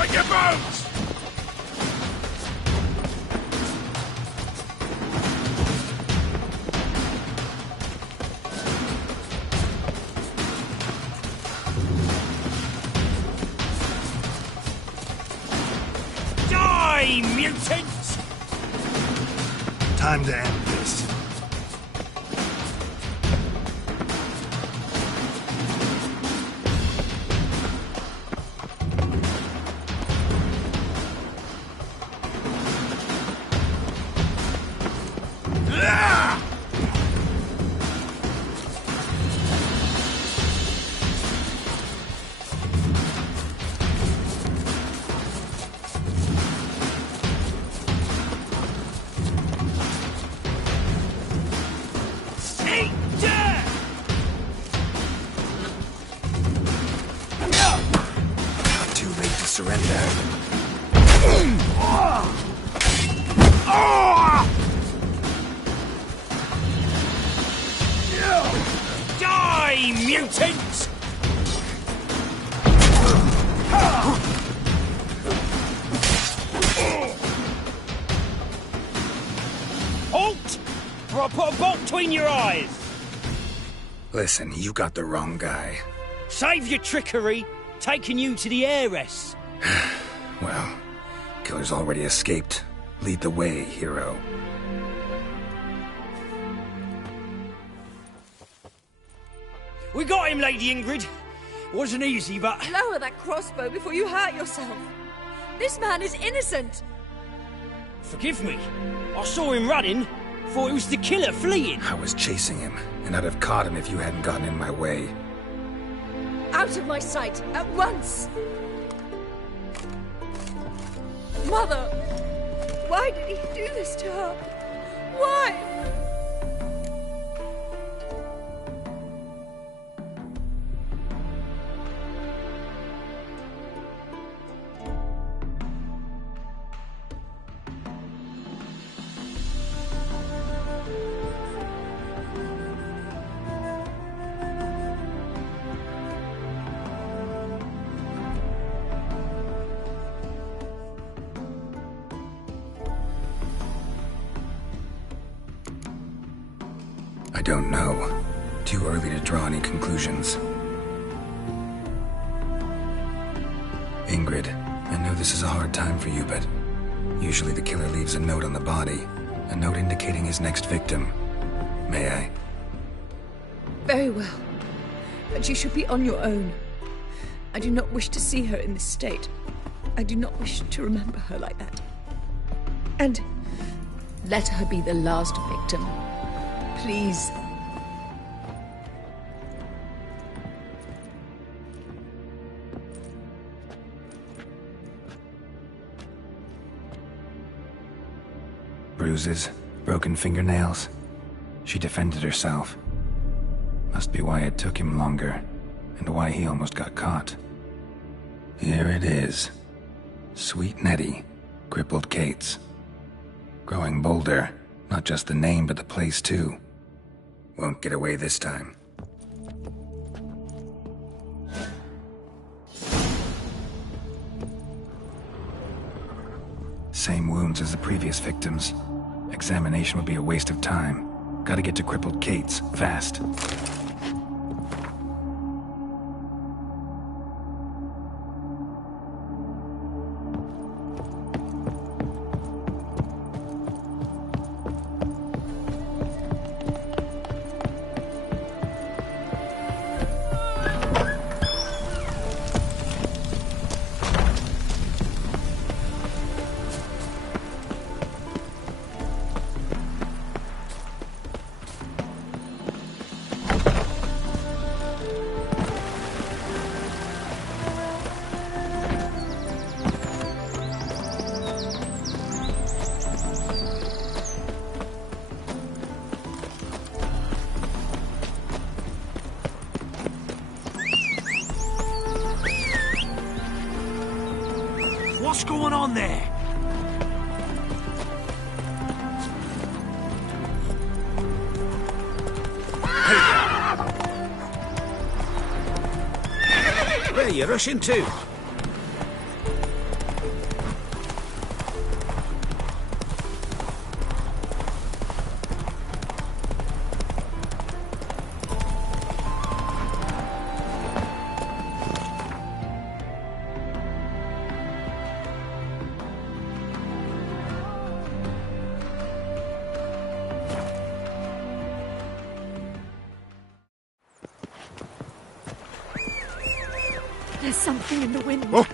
on your bones! Die, mutants! Time to end this. Too late to surrender. Die, mutants! Halt! Or I'll put a bolt between your eyes! Listen, you got the wrong guy. Save your trickery, taking you to the heiress. Well, killer's already escaped. Lead the way, hero. We got him, Lady Ingrid. Wasn't easy, but... Lower that crossbow before you hurt yourself. This man is innocent. Forgive me. I saw him running. Thought it was the killer fleeing. I was chasing him, and I'd have caught him if you hadn't gotten in my way. Out of my sight, at once! Mother! Why did he do this to her? Why? I don't know. Too early to draw any conclusions. Ingrid, I know this is a hard time for you, but usually the killer leaves a note on the body. A note indicating his next victim. May I? Very well. But you should be on your own. I do not wish to see her in this state. I do not wish to remember her like that. And let her be the last victim. Please. Bruises, broken fingernails. She defended herself. Must be why it took him longer, and why he almost got caught. Here it is. Sweet Nettie, crippled Kate's. Growing bolder, not just the name but the place too. Won't get away this time. Same wounds as the previous victims. Examination would be a waste of time. Gotta get to crippled Kate's, fast. What's going on there? Where are you rushing to? There's something in the wind. Oh.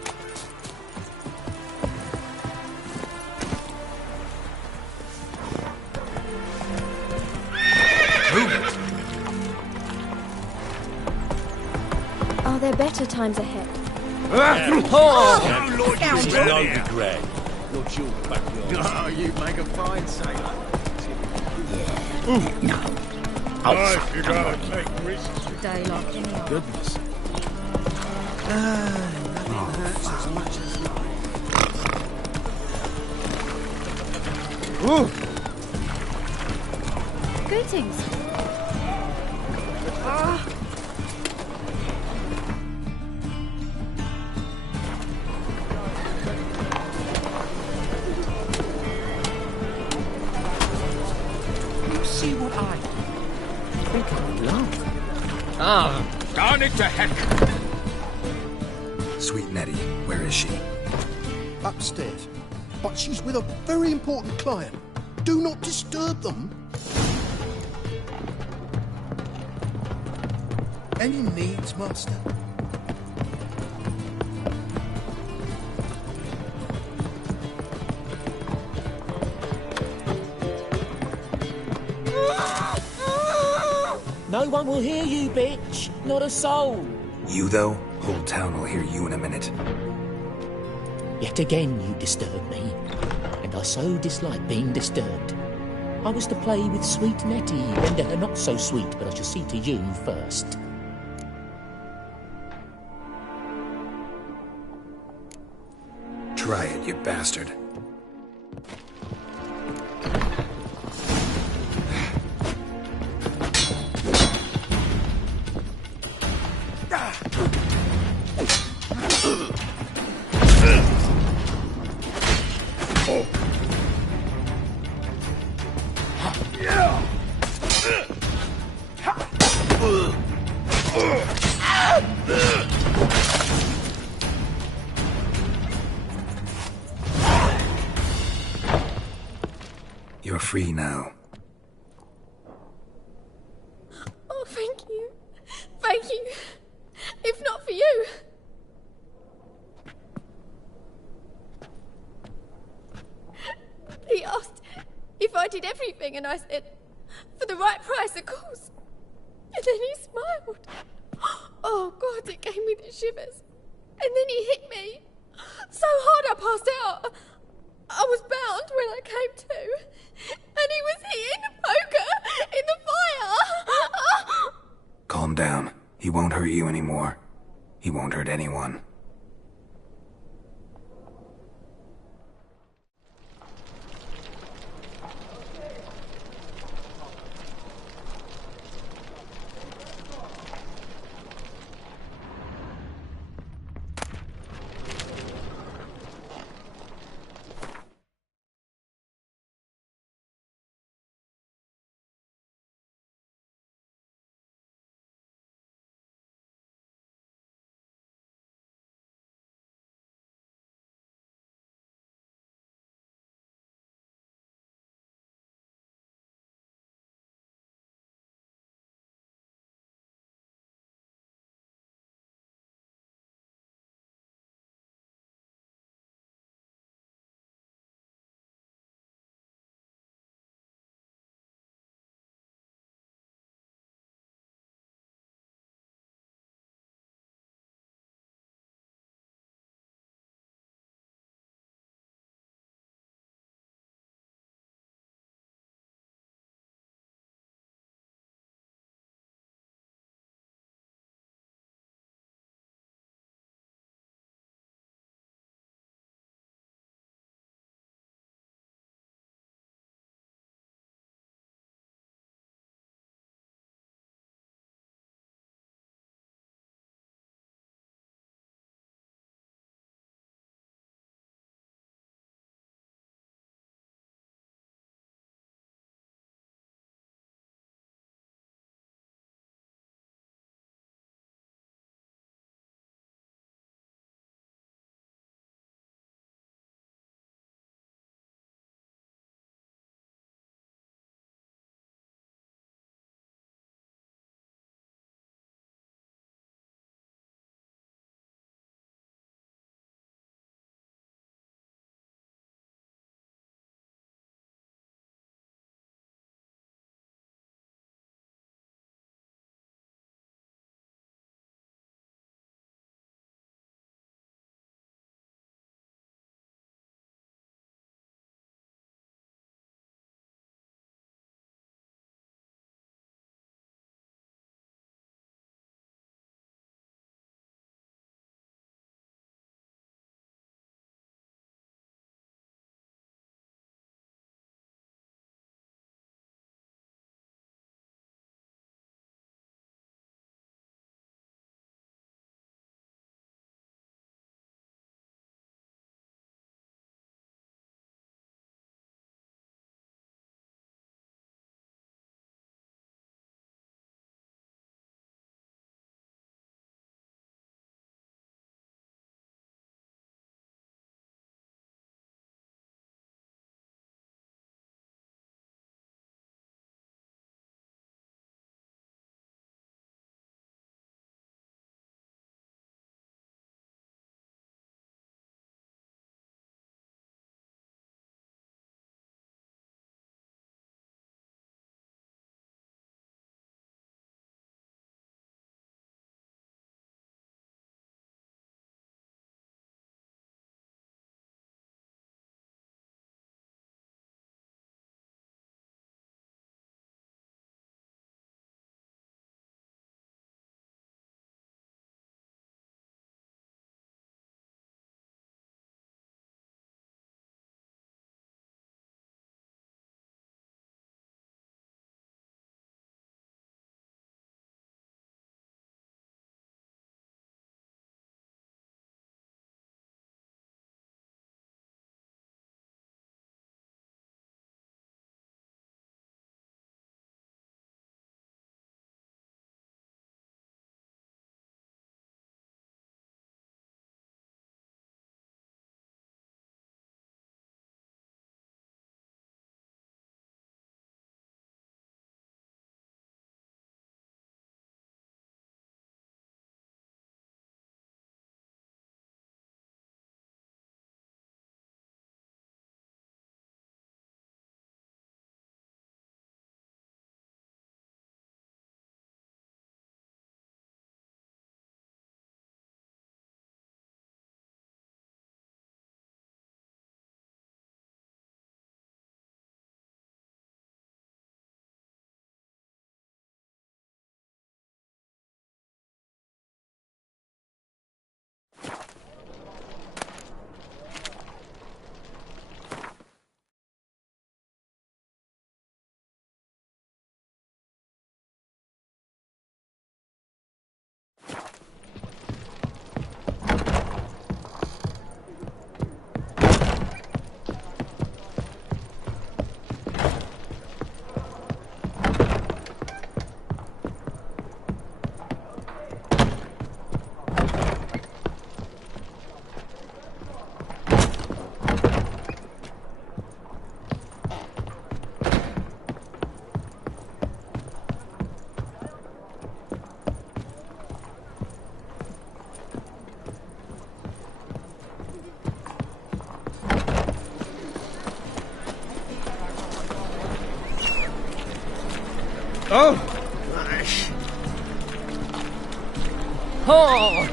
Are there better times ahead? Novigrad. Not your backyard. Oh, you make a fine sailor. No. Life, you gotta take risks. A day like any other. Goodness. Nothing hurts as much as life. Greetings. You see what I think I'm in love. Ah, Darn it to heck! Sweet Nettie, where is she? Upstairs. But she's with a very important client. Do not disturb them. Any needs, Master? No one will hear you, bitch. Not a soul. You, though? Whole town will hear you in a minute. Yet again you disturb me, and I so dislike being disturbed. I was to play with sweet Nettie, render her not so sweet, but I shall see to you first. Try it, you bastard. You're free now. Oh, thank you. Thank you. If not for you. He asked if I did everything, and I said, for the right price, of course. And then he smiled. Oh, God, it gave me the shivers. And then he hit me so hard I passed out. I was bound when I came to. And he was hitting the poker in the fire. Calm down. He won't hurt you anymore. He won't hurt anyone. Oh! Oh!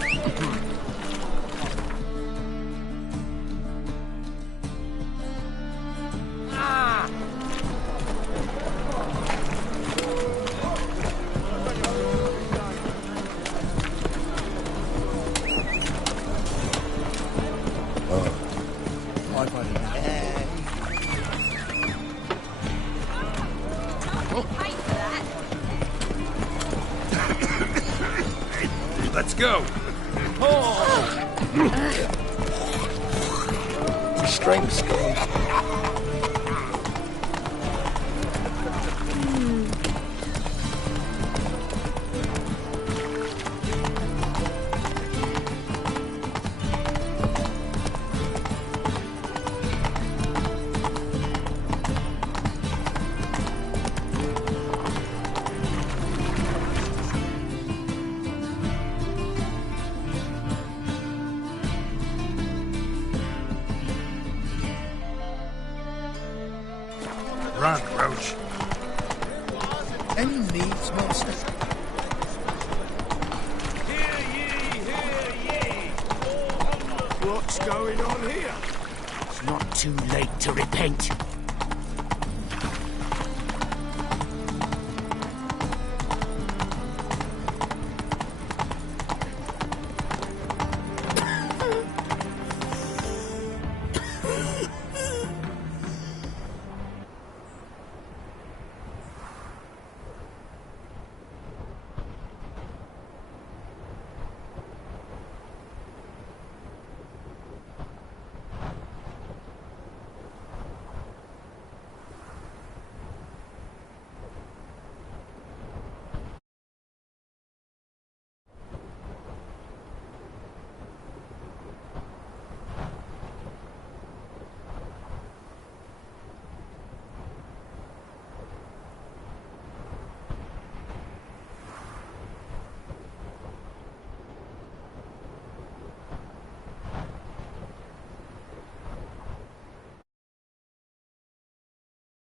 Let's go. Restraint skills. Run, Roach. Any needs, Master? What's going on here? It's not too late to repent.